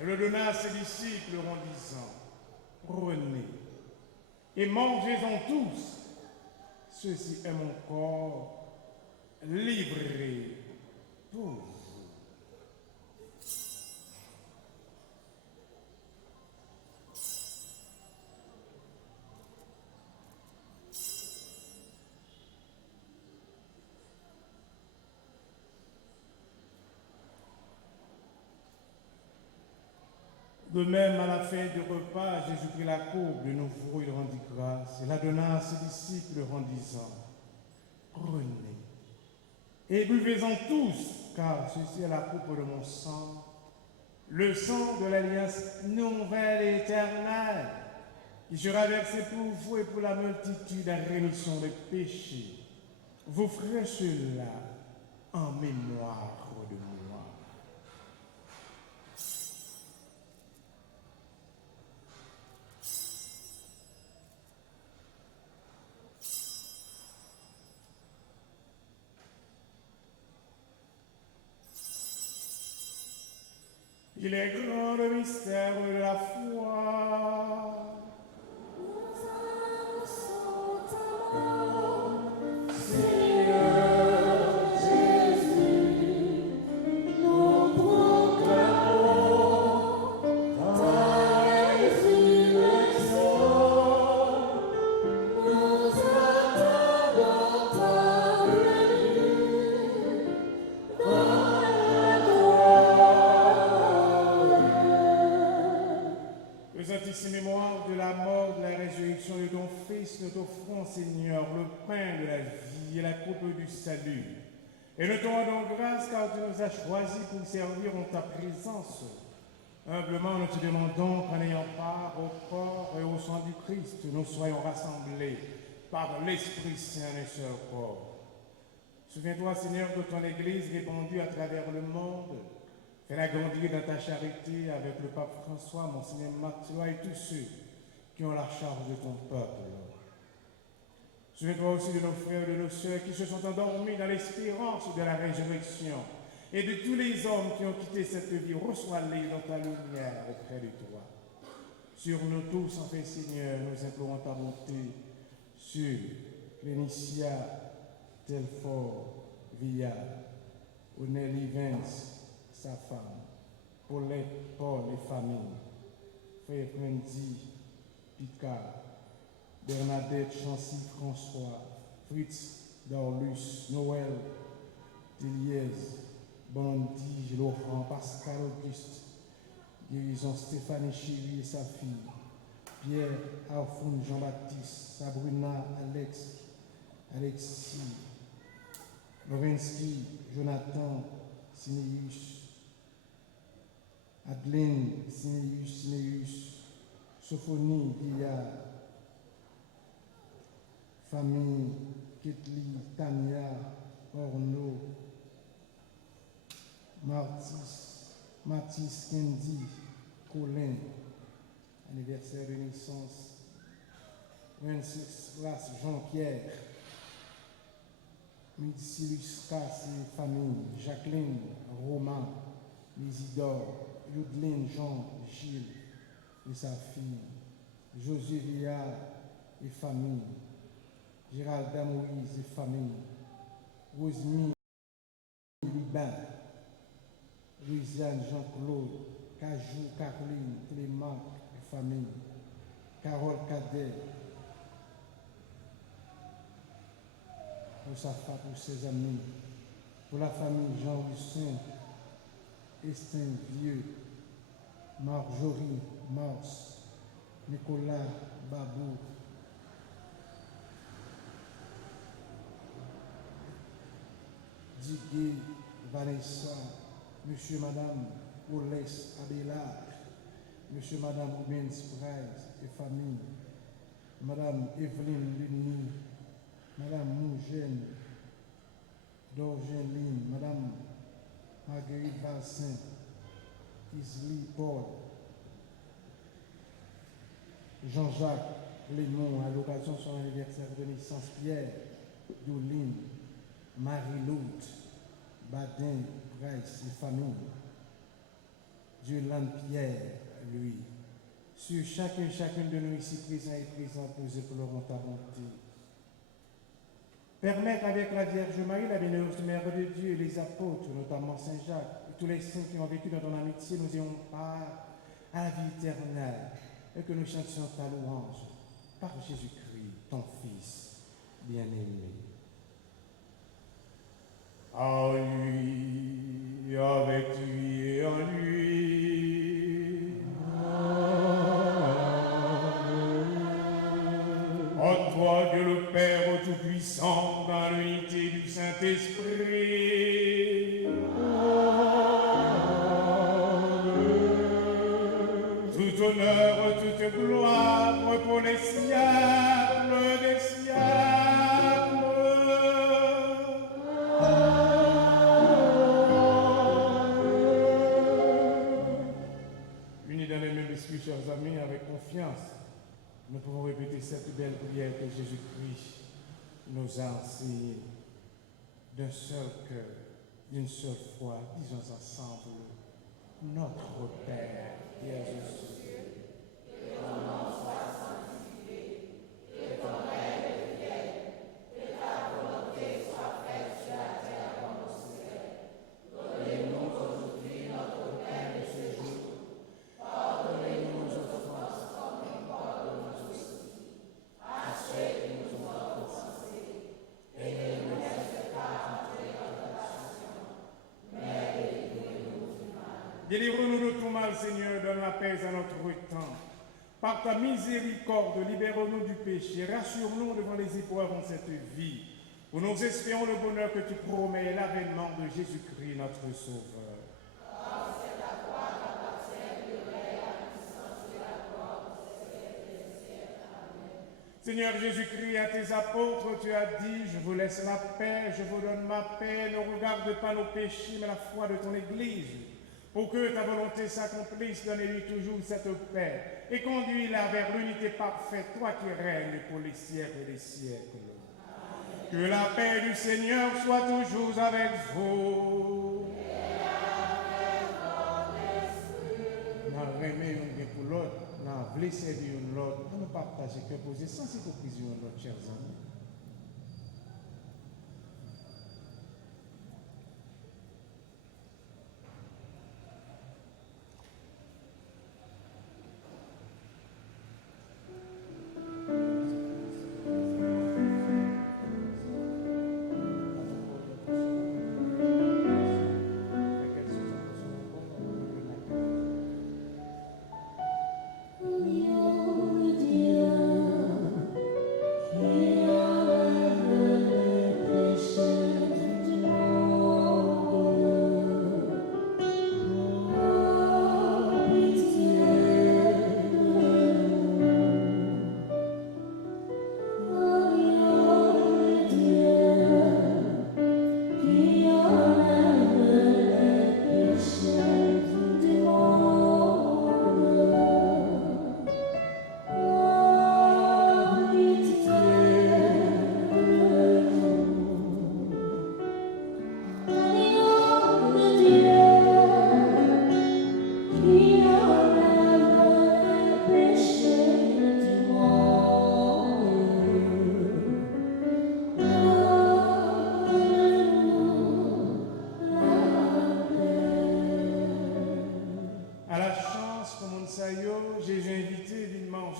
et le donna à ses disciples en disant, prenez et mangez-en tous, ceci est mon corps livré pour vous. De même, à la fin du repas, Jésus prit la coupe de nouveau, il rendit grâce, et la donna à ses disciples en disant, prenez et buvez-en tous, car ceci est la coupe de mon sang, le sang de l'alliance nouvelle et éternelle, qui sera versé pour vous et pour la multitude à rémission des péchés. Vous ferez cela en mémoire de moi. Il est grand le mystère de la foi. Mémoire de la mort, de la résurrection de ton Fils, nous t'offrons, Seigneur, le pain de la vie et la coupe du salut. Et nous te rendons grâce car tu nous as choisis pour servir en ta présence. Humblement, nous te demandons qu'en ayant part au corps et au sang du Christ, nous soyons rassemblés par l'Esprit Saint d'un seul corps. Souviens-toi, Seigneur, de ton Église répandue à travers le monde. Fais-la grandir dans ta charité avec le pape François, Monseigneur Mathieu et tous ceux qui ont la charge de ton peuple. Souviens-toi aussi de nos frères et de nos sœurs qui se sont endormis dans l'espérance de la résurrection et de tous les hommes qui ont quitté cette vie. Reçois-les dans ta lumière auprès de toi. Sur nous tous, en fait, Seigneur, nous implorons ta bonté sur Lénicia, Telfort, Villard, Onelli Vance, sa femme, Paulette, Paul et famille, Frère Prendi, Picard, Bernadette, Chancy, François, Fritz, Dorlus, Noël, Téliez, Bondi, Laurent, Pascal, Auguste, Guérison, Stéphanie Chéri et sa fille, Pierre, Alphonse, Jean-Baptiste, Sabrina, Alex, Alexis, Lorenski, Jonathan, Sinéus, Adeline, Sinéus, Sophonie, Guillard, famille, Ketli, Tania, Orno, Mathis, Kendi, Colin, anniversaire de naissance, 26 place Jean-Pierre, Médicilus Casse et famille, Jacqueline, Romain, Isidore, Yodeline, Jean, Gilles et sa fille, José Villard et famille, Gérald Moïse et famille, Rosemie, Liban, Louisiane, Jean-Claude, Cajou, Caroline, Clément et famille, Carole Cadet, pour sa femme, pour ses amis, pour la famille Jean-Lucien Estin Vieux, Marjorie Mars, Nicolas Babou, Diguet Vanessa, Monsieur Madame Oles Abélard, Monsieur Madame Rubens Price et famille, Madame Evelyne Luni, Madame Mougène Dorgeline, Madame Marguerite Valsin, Isli Paul, Jean-Jacques Lémon, à l'occasion de son anniversaire de naissance, Pierre Douline, Marie-Loute, Badin Price et famille, Dieu-Lande Pierre, lui, sur chacune de nous ici présents et présentes, nous implorons ta bonté. Permettre avec la Vierge Marie, la bienheureuse Mère de Dieu, et les apôtres, notamment Saint Jacques, et tous les saints qui ont vécu dans ton amitié, nous ayons part à la vie éternelle, et que nous chantions ta louange par Jésus-Christ, ton Fils bien-aimé. En lui, avec lui et en lui. En toi, Dieu le Père Tout-Puissant, dans l'unité du Saint-Esprit. Tout honneur, toute gloire pour les siècles des siècles. Unis dans les mêmes esprits, chers amis, avec confiance, nous pouvons répéter cette belle prière que Jésus-Christ nous a enseignée. D'un seul cœur, d'une seule foi, disons ensemble, notre Père, qui es aux cieux, que ton nom soit sanctifié, que ton règne vienne, que ta volonté soit faite sur la terre comme au ciel. Donnez-nous aujourd'hui notre pain de ce jour. Pardonnez-nous nos offenses comme nous pardonnons aussi à ceux qui nous ont offensés. Et ne nous laisse pas entrer en tentation, mais délivre-nous du mal. Délivre-nous de tout mal, Seigneur, donne la paix à notre temps. Par ta miséricorde, libère-nous du péché, rassure-nous devant les épreuves en cette vie, où nous espérons le bonheur que tu promets et l'avènement de Jésus-Christ, notre Sauveur. Seigneur Jésus-Christ, à tes apôtres, tu as dit, je vous laisse la paix, je vous donne ma paix, ne regarde pas nos péchés, mais la foi de ton Église. Pour que ta volonté s'accomplisse, donne-lui toujours cette paix et conduis-la vers l'unité parfaite, toi qui règnes pour les siècles des siècles. Que la paix du Seigneur soit toujours avec vous. Nous remet un pour l'autre, nous voulons servir l'autre, nous partager que poser sans hypocrisie l'autre, chers amis.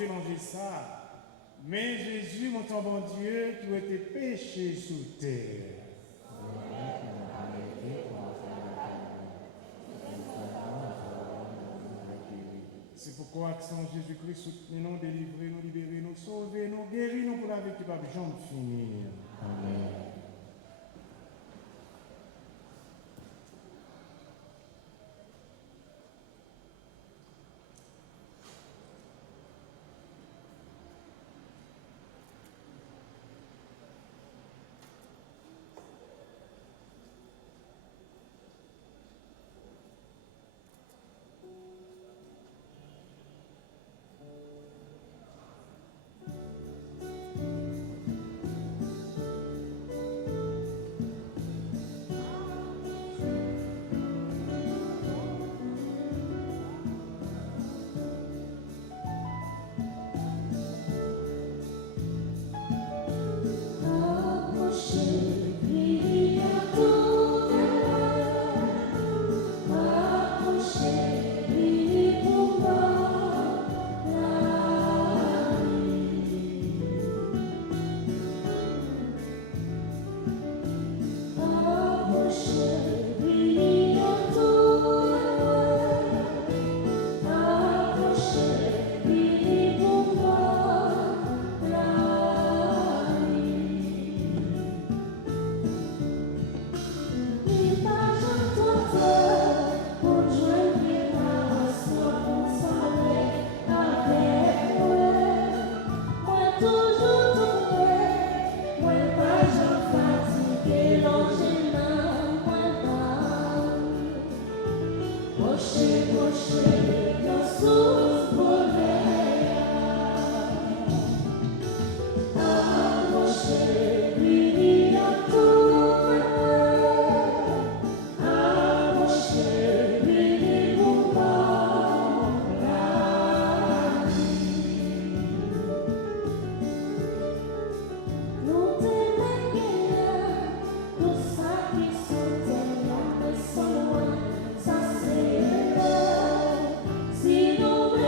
Manger ça. Mais Jésus, mon ton bon Dieu, qui était péché sous terre. C'est pourquoi, accent Jésus-Christ, soutenez-nous, délivrez-nous, libérez-nous, sauvez-nous, guéris-nous pour la vie qui va jamais finir. Amen. Si nous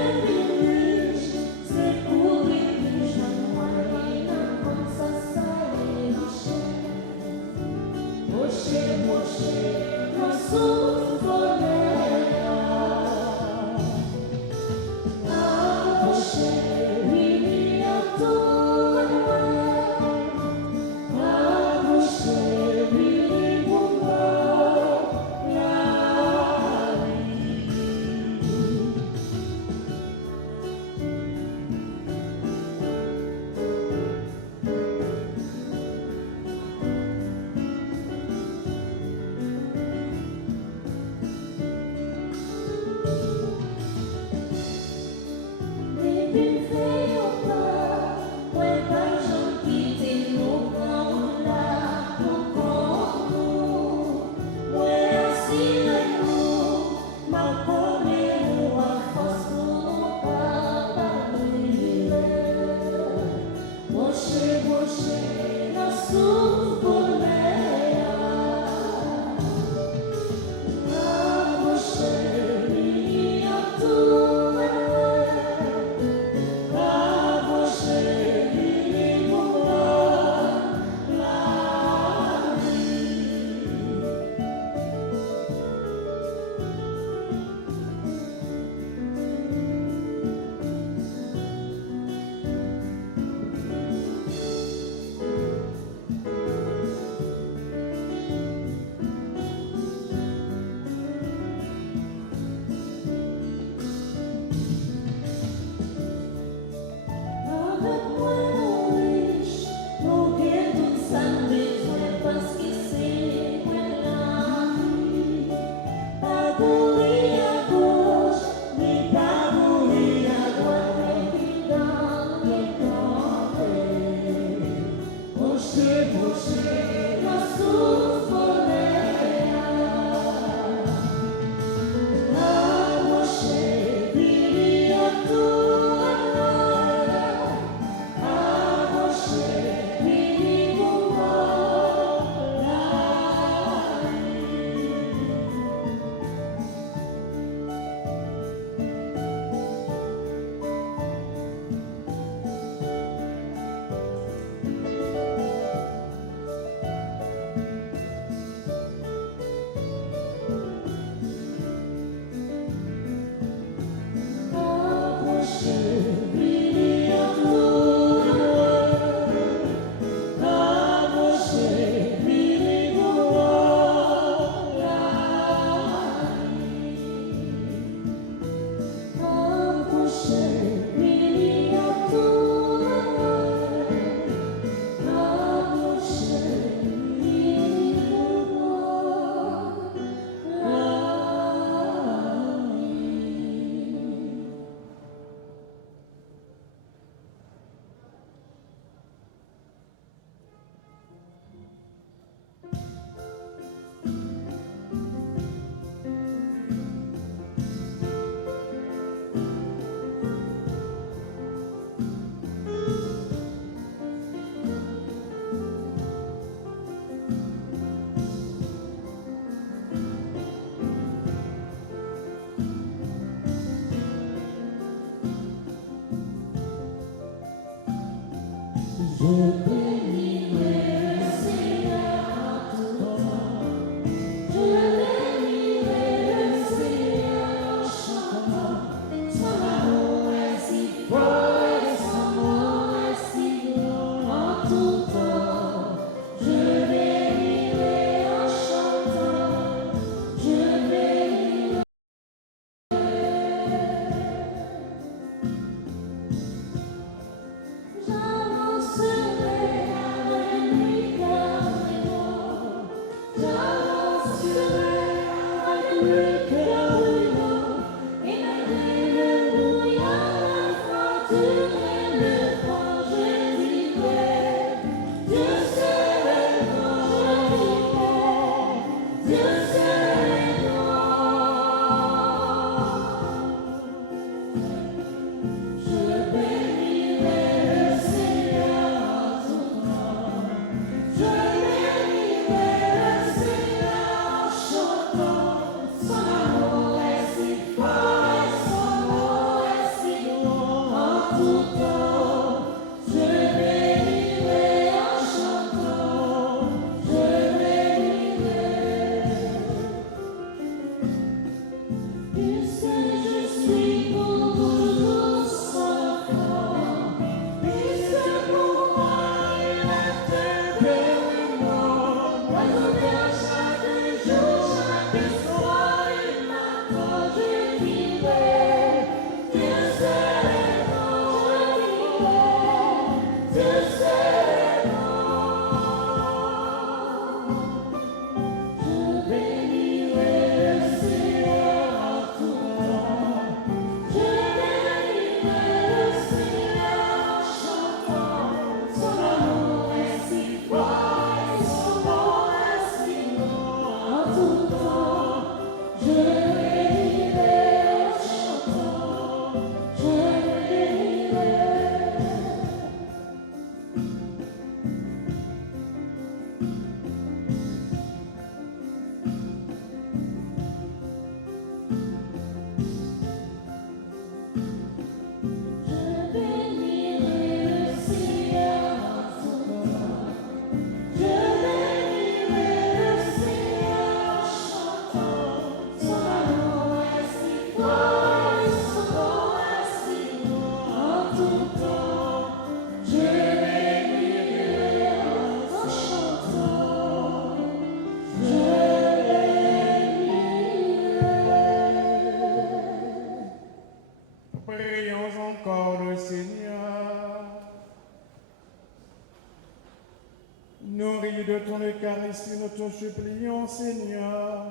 de ton Eucharistie, nous te supplions, Seigneur,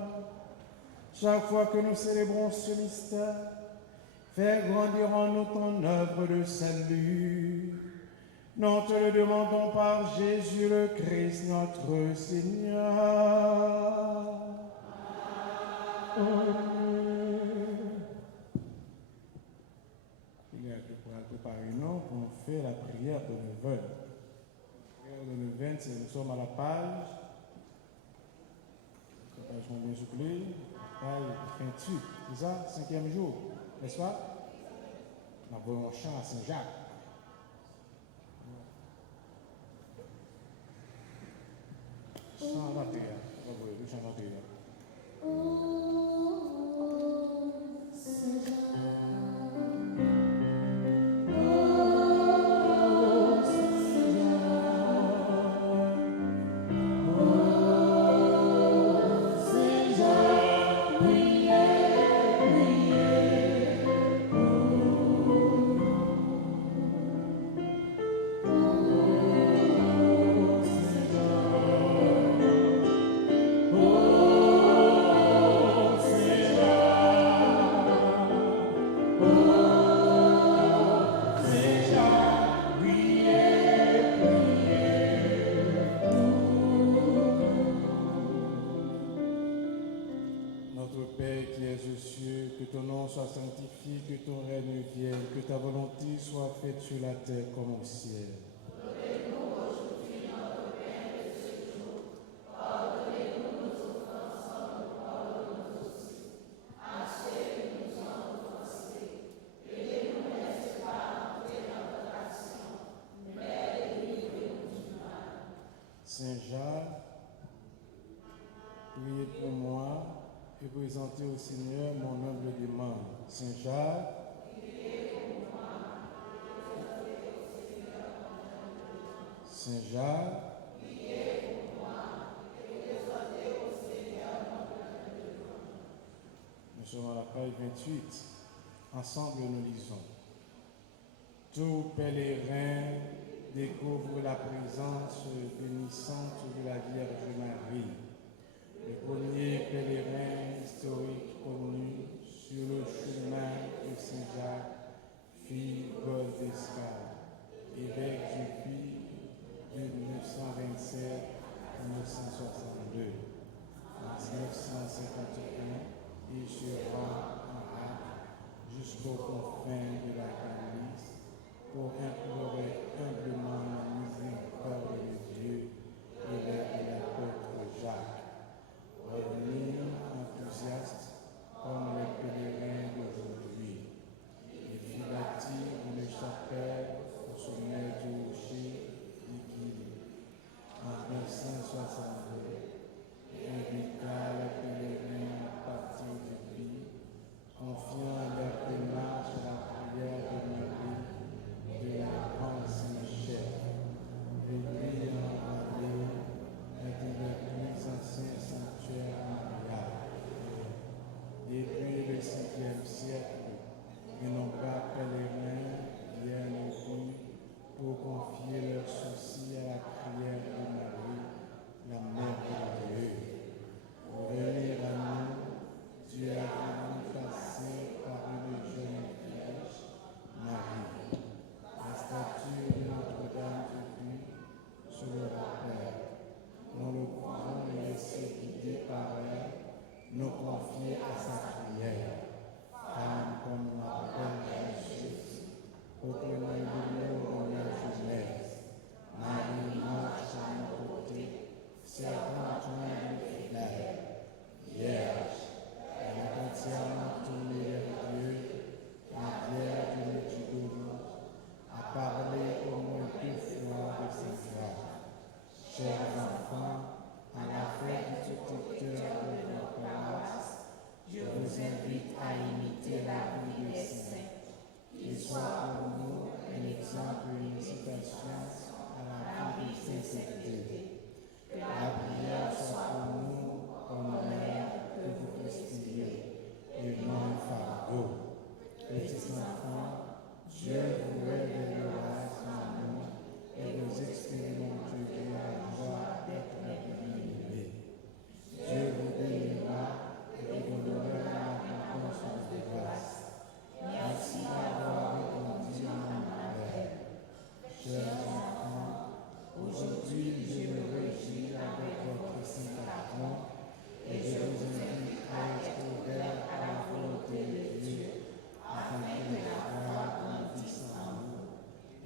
chaque fois que nous célébrons ce mystère, fais grandir en nous ton œuvre de salut. Nous te le demandons par Jésus le Christ, notre Seigneur. Amen. Il est à préparer nous pour faire la prière de Neuvaine. La prière de Neuvaine, nous sommes à la page bien soufflée, page 28, c'est ça, 5e jour, n'est-ce pas? Nous avons un chant à Saint-Jacques. Chant d'entrée, le chant d'entrée. Sois sanctifié, que ton règne vienne, que ta volonté soit faite sur la terre comme au ciel. Donnez-nous aujourd'hui notre pain de ce jour. Pardonnez-nous nos offenses comme nous pardonnons aussi à ceux qui nous ont offensés. Et ne nous laisse pas entrer dans tentation, mais délivre-nous Saint Jacques, priez pour moi et présentez au Seigneur mon humble demande. Saint Jacques, Saint Jacques, nous sommes à la page 28. Ensemble, nous lisons. Tout pèlerin découvre la présence bénissante de la Vierge Marie. Le premier pèlerin historique connu sur le chemin de Saint-Jacques fit Goldescal, évêque depuis de 1927 à 1962. En 1951, il sera en Acre jusqu'aux confins de la Galice pour implorer humblement la miséricorde de Dieu et l'aide de l'apôtre Jacques. Revenir enthousiaste comme les pèlerins d'aujourd'hui. Il fit bâtir une chapelle au sommet du rocher d'Iguille. En 1962, il invita les pèlerins à partir du pays, confiant leur démarche à la prière de Marie de la grande Saint-Michel. Le pays en vallée est un des plus anciens sanctuaires mariales. Depuis le 6e siècle, de nombreux pèlerins viennent au pays pour confier leurs soucis à la prière de Marie, la Mère de Dieu. Pour venir à nous, Dieu a voulu passer par une jeune vierge, Marie. La statue de Notre-Dame du Puy se le rappelle. Nous le pouvons nous laisser guider par elle, nous confier à sa prière. Femme comme ma belle Jésus, proclamons l'amour de la jeunesse. Marie marche à nos côtés, servante du fidèle. Vierge, elle est entièrement tournée vers Dieu, la Vierge de Médjugorje, a parlé au moins 2 fois de ses grâces. Chers enfants, à la fête du tuteur de notre paroisse, je vous invite à imiter la vie des saints, qu'il soit pour nous un exemple et une incitation à la vie de sainteté. Que la prière soit pour nous comme l'air que vous respirez et non un fardeau. Petits enfants, Dieu vous révélera son amour et vous expérimenterez la joie d'être aimés. Dieu vous bénira et vous donnera la réponse de grâce. Merci d'avoir répondu à mon appel. Chers enfants, aujourd'hui je me réjouis avec votre saint patron et je vous invite à être ouverts à la volonté de Dieu afin que la foi grandisse en vous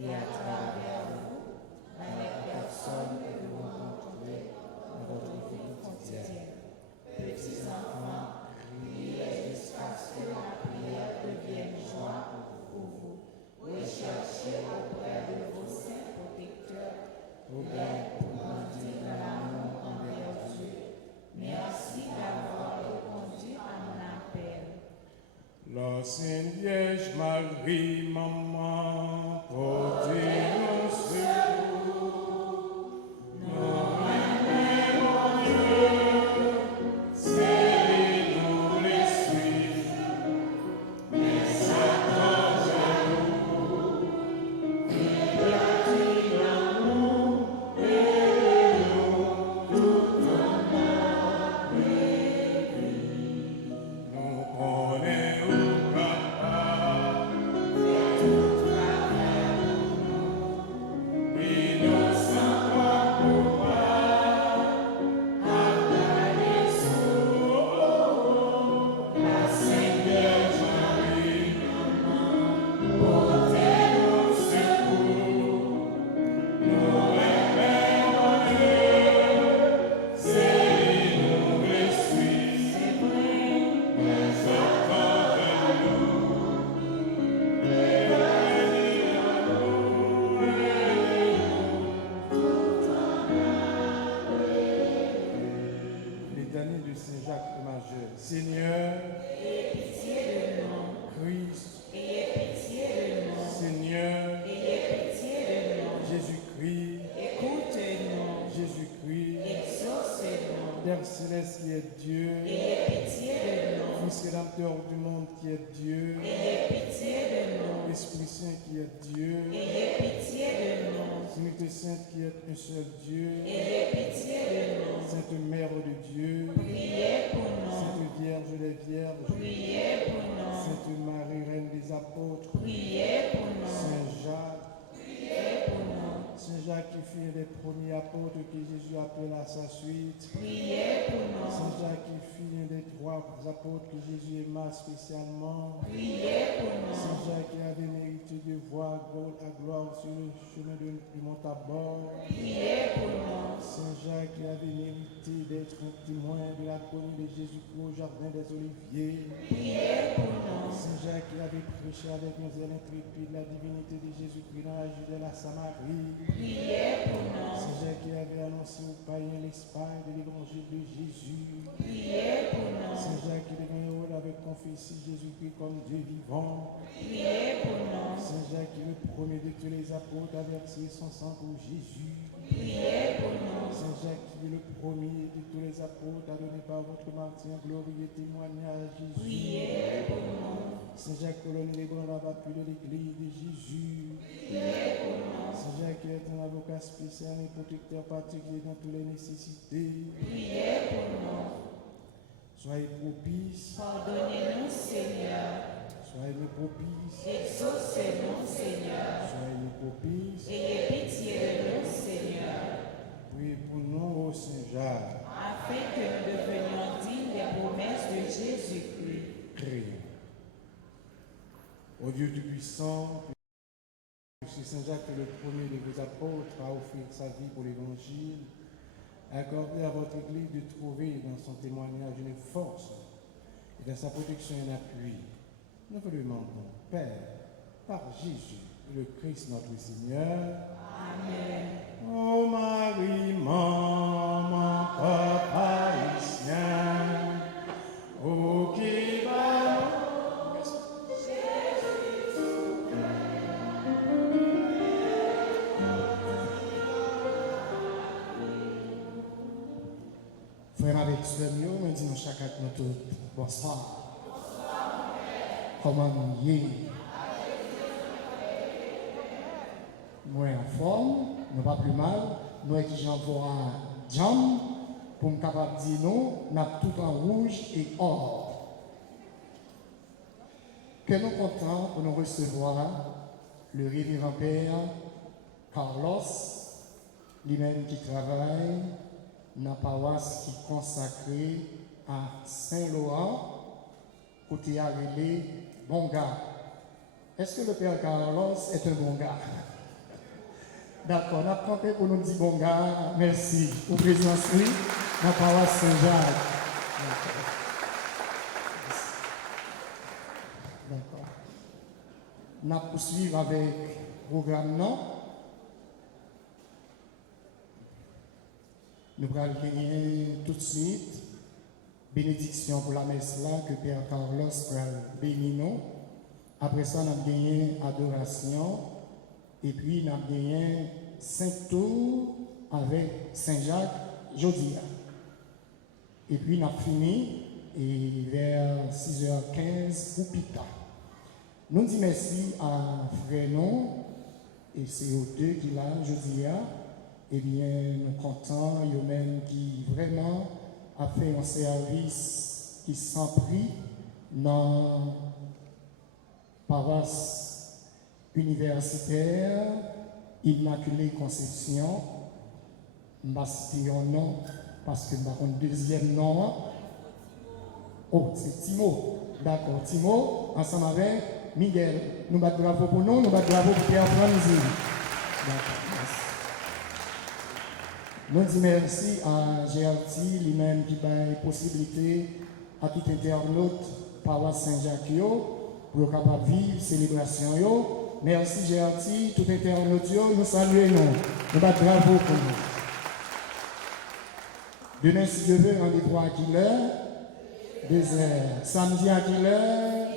et à travers vous dans les personnes que vous rencontrez dans votre vie quotidienne. Petits enfants, priez jusqu'à ce que la prière devienne joie pour vous. Recherchez auprès de vos saints protecteurs pour grandir dans l'amour envers Dieu. Merci d'avoir répondu à mon appel. La Sainte Vierge Marie, maman, portez-nous secours. Nous les suivre, mais s'attendent à nous. Petit l'amour et nous, tout en a béni. Nous connaissons papa, tout travers nous. Dieu. Ayez pitié de nous. Fils rédempteur du monde qui est Dieu. Ayez pitié de nous. Esprit Saint qui est Dieu. Ayez pitié de nous. Trinité Sainte qui est un seul Dieu. Ayez pitié de nous. Sainte Mère de Dieu. Priez pour nous. Sainte Vierge des Vierges. Priez pour nous. Sainte Marie, Reine des Apôtres. Priez pour nous. Saint Jacques. Priez pour nous. Saint Jacques qui fut un des premiers apôtres que Jésus appela à sa suite. Priez pour nous. Saint Jacques qui fut un des 3 apôtres que Jésus aima spécialement. Priez pour nous. Saint Jacques qui avait mérité de voir à gloire sur le chemin du mont Tabor. Priez pour nous. Saint Jacques qui avait mérité d'être un témoin de la venue de Jésus-Christ au jardin des Oliviers. Priez pour nous. Saint Jacques qui avait prêché avec un zèle intrépide la divinité de Jésus-Christ dans la Judée et la Samarie. Priez pour nous. Saint Jacques qui avait annoncé aux païens l'Espagne de l'évangile de Jésus. Priez pour nous. Saint Jacques qui devint heureux avec confessé Jésus-Christ comme Dieu vivant. Priez pour nous. Saint Jacques qui est le premier de tous les apôtres a versé son sang pour Jésus. Priez pour nous. Saint Jacques qui est le premier de tous les apôtres a donné par votre martyr glorieux témoignage à Jésus. Priez pour nous. Saint Jacques colonne les bons lavapus de l'église de Jésus. Priez pour nous. Saint Jacques qui est un avocat spécial et protecteur particulier dans toutes les nécessités. Priez pour nous. Soyez propice. Pardonnez-nous, Seigneur. Soyez propice. Exaucez-nous, Seigneur. Soyez propice. Ayez pitié de nous, Seigneur. Priez pour nous, ô Saint Jacques. Afin que nous devenions dignes des promesses de Jésus-Christ. Priez. Ô Dieu Tout-Puissant, c'est Saint Jacques le premier de vos apôtres à offrir sa vie pour l'Évangile. Accordez à votre Église de trouver dans son témoignage une force et dans sa protection un appui. Nous vous demandons, Père, par Jésus, le Christ notre Seigneur. Amen. Ô Marie, maman, papa haïtien, ô qui va. Frère avec sœur, nous disons chacun de nous tous bonsoir. Comment nous y est? Nous en forme, nous pas plus mal, nous exigeons voir jam pour nous capable de dire nous, nous avons tout en rouge et or. Que nous comptons pour nous recevoir le révérend Père Carlos, lui-même qui travaille dans la paroisse qui est consacrée à Saint-Laurent, côté Arélé, bon gars. Est-ce que le Père Carlos est un bon gars? D'accord, on a compté pour nous dire bon gars, merci. Au présence, oui, dans la paroisse Saint-Jacques. D'accord. On a poursuivre avec le programme non. Nous allons gagner tout de suite bénédiction pour la messe là que Père Carlos va bénir nous. Après ça, nous avons gagné adoration et puis nous avons gagné 5 tours avec Saint-Jacques jeudi. Et puis nous avons fini et vers 6h15 pour Pita. Nous disons merci à Frère Non et c'est aux deux qui là jeudi. Eh bien, nous comptons, eux-mêmes qui vraiment a fait un service qui sans prix dans la paroisse universitaire Immaculée Conception. Je vais citer un nom parce que je vais deuxième nom. Oh, c'est Timo. D'accord, Timo, ensemble avec Miguel. Nous battons bravo pour nous, nous battons bravo pour Pierre Franzi. D'accord. Nous disons merci à GRT, lui-même qui a la possibilité à tout internaute paroisse Saint-Jacques pour capable vivre la célébration. Merci GRT, tout internaute, nous saluons, nous battons bravo pour nous. Demain, si Dieu veut, rendez-vous à quelle heure? 2h. Samedi à quelle heure?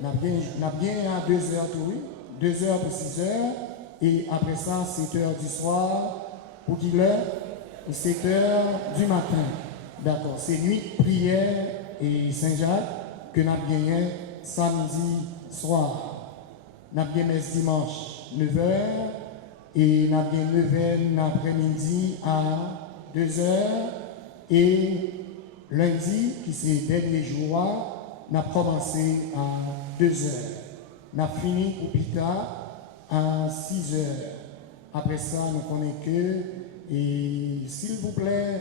Nous avons bien à 2h, oui. 2h pour 6h. Et après ça, 7h du soir. Pour qu'il est 7h du matin. D'accord, c'est nuit prière et Saint-Jacques que nous avons gagné samedi soir. Nous avons gagné dimanche 9h et nous avons gagné 9h l'après-midi à 2h et lundi, qui c'est le dernier jour, nous avons commencé à 2h. Nous avons fini au Pita à 6h. Après ça, nous connaissons que, et s'il vous plaît,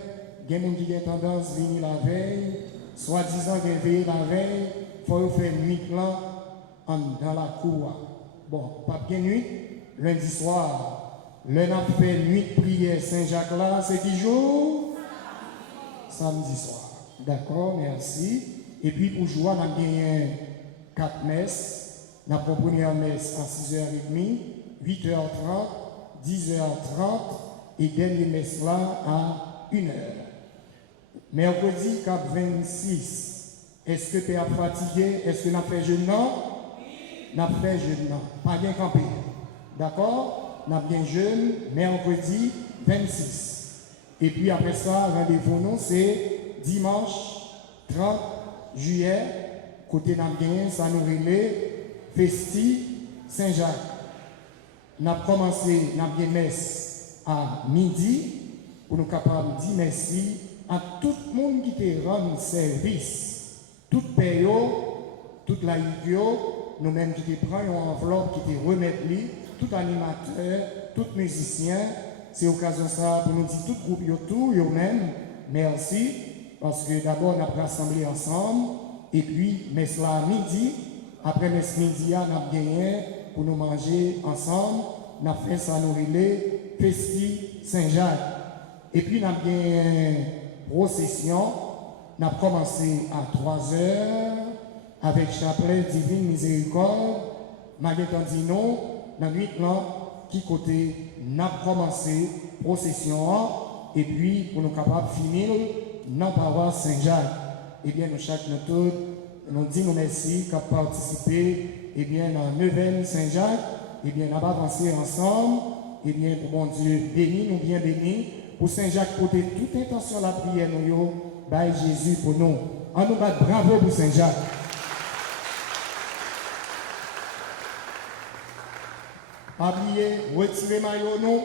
il y a des gens qui ont tendance à venir la veille, soi-disant qu'ils veillent la veille, il faut faire nuit là dans la cour. Bon, pas bien nuit, lundi soir, l'un a fait nuit prière Saint-Jacques là, c'est qui jour? Samedi soir. D'accord, merci. Et puis pour jouer, on a gagné 4 messes. On a la première messe à 6h30, 8h30, 10h30 et dernière messe là à 1h. Mercredi 26, est-ce que tu es fatigué? Est-ce que tu as fait jeûne? Non? Tu as fait jeûne? Non. Pas bien campé. D'accord? Tu as bien jeûne mercredi 26. Et puis après ça, rendez-vous nous, c'est dimanche 30 juillet, côté d'Ambiens, ça nous relève Festi Saint-Jacques. Nous avons commencé notre messe à midi pour nous capables de dire merci à tout le monde qui te rend service. Tout paye, toute la idio, nous-mêmes qui te prenons une enveloppe, qui te remettent, tout animateur, tout musicien. C'est l'occasion ça pour nous dire tout groupe, tout, eux-mêmes, merci. Parce que d'abord, on a rassemblé ensemble, et puis, messe là à midi, après messe midi, on a gagné pour nous manger ensemble, on a fait ça, nous relais, Festi Saint-Jacques. Et puis, on a gagné une procession, on a commencé à 3h, avec chapelet divine miséricorde, Maguetandino, dans la nuit là, qui côté, on a commencé procession, et puis, pour nous capables de finir, dans la paroisse Saint-Jacques. Eh bien, nous, chaque notre nous disons merci qu'à participer, eh bien, dans 9e Saint-Jacques, eh bien, on va avancer ensemble, eh bien, pour mon Dieu, béni, nous bien bénis, pour Saint-Jacques, porter toute intention de la prière, nous, by Jésus pour nous. On nous bat bravo pour Saint-Jacques. Pas oublier, retirez maillot nous,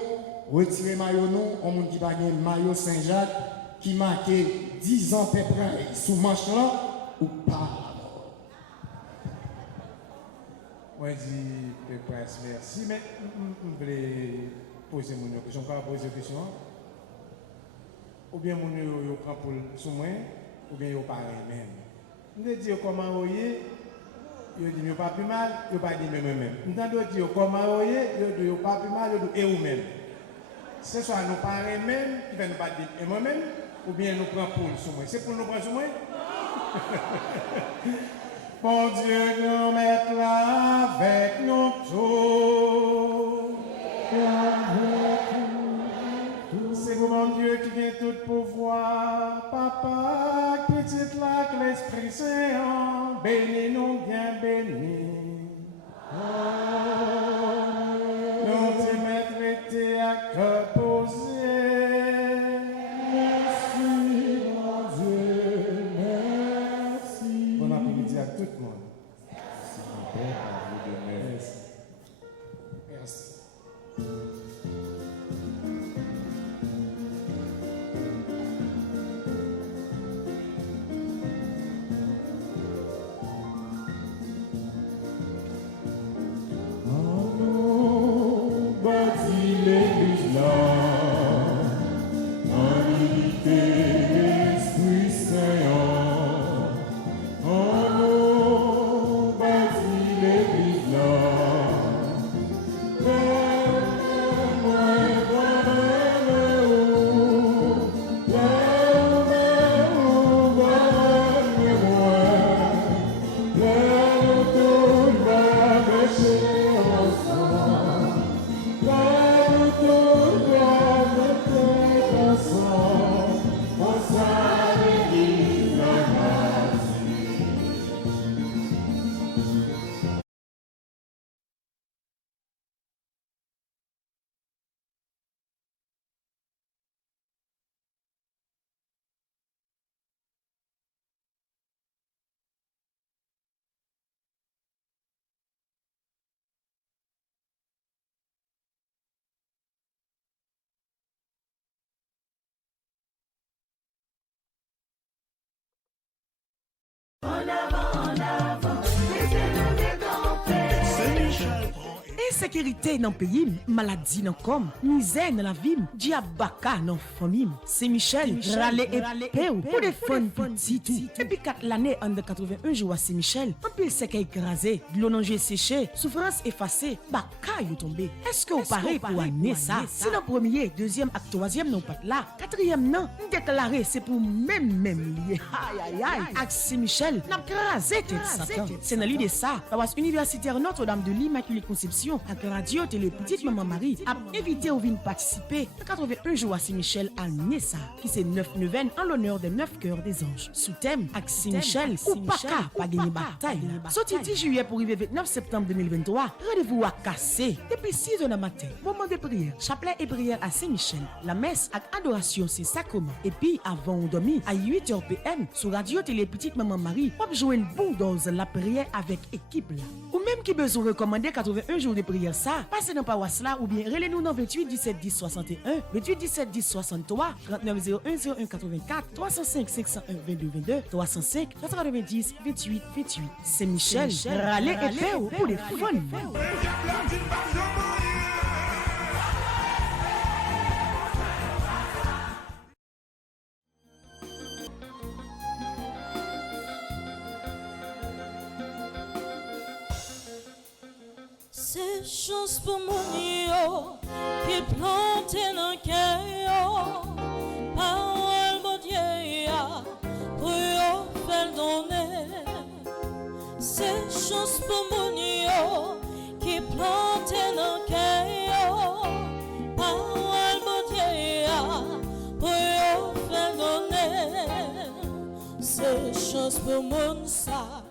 on nous dit pas maillot Saint-Jacques, qui marquait 10 ans peu près sous manche là, ou pas. Moi, je dis, Père, merci, mais je voulais poser une question. Je vais poser une question. Ou bien, je prends pour sous moi, ou bien, je parle même. Je dis, comment vous voyez, je dis, je pas plus mal, je pas dit même. Je dis, comment vous voyez, je dis, pas plus mal, je dis, et vous-même. Ce soit nous parler même, qui va nous pas dire, et moi-même, ou bien nous prend pour sous moi. C'est pour nous prendre sous moi? Bon Dieu, nous mettre là avec nous tous. C'est vous, mon Dieu, qui vient tout pouvoir. Papa, petite là, que l'Esprit Saint, bénis-nous, bien bénis. Nous te mettre à cœur posé. À tout le monde. Merci. insécurité dans le pays, maladie dans le corps, misère dans la vie, diabaka dans la famille. C'est Michel, râler et péou pour défendre petit tout. Depuis 4 l'année, en 81 jours à Saint-Michel, un pile sec écrasé, de l'eau séché, souffrance effacée, baka yo tombé. Est-ce que vous parlez pour année ça? Si dans le premier, deuxième et troisième non pas là, quatrième non, déclaré c'est pour même lié. Aïe aïe aïe. Avec Saint-Michel, n'a crasé tête Satan. C'est dans l'idée ça, la universitaire Notre-Dame de l'Immaculée Conception, avec radio télé petite maman Marie, a invité ou vient participer à 81 jours à Saint-Michel à Nessa, qui c'est 9 neuvaines en l'honneur des 9 cœurs des anges. Sous thème, avec Saint-Michel, ou pas gagner bataille. Sorti 10 juillet pour arriver 29 septembre 2023, rendez-vous à casser. Depuis 6 heures du matin, moment de prière, chapelet et prière à Saint-Michel. La messe avec adoration, c'est sacrement. Et puis, avant on dormit, à 8h PM, sur radio télé petite maman Marie, on jouer une bonne dose la prière avec équipe là. Ou même qui besoin recommander 81 jours de prière ça, passez dans paroisse là ou bien relez-nous dans 28 17 10 61, 28 17 10 63, 39 01 01 84, 305 501 22 22, 305 90 28 28. C'est Michel, râler et faire pour les fun. C'est chance pour mon yo qui plante dans le cœur. Parole mon Dieu pour yo faire donner. C'est chance pour mon yo qui plante dans le cœur. Parole mon Dieu pour yo faire donner. C'est chance pour mon ça.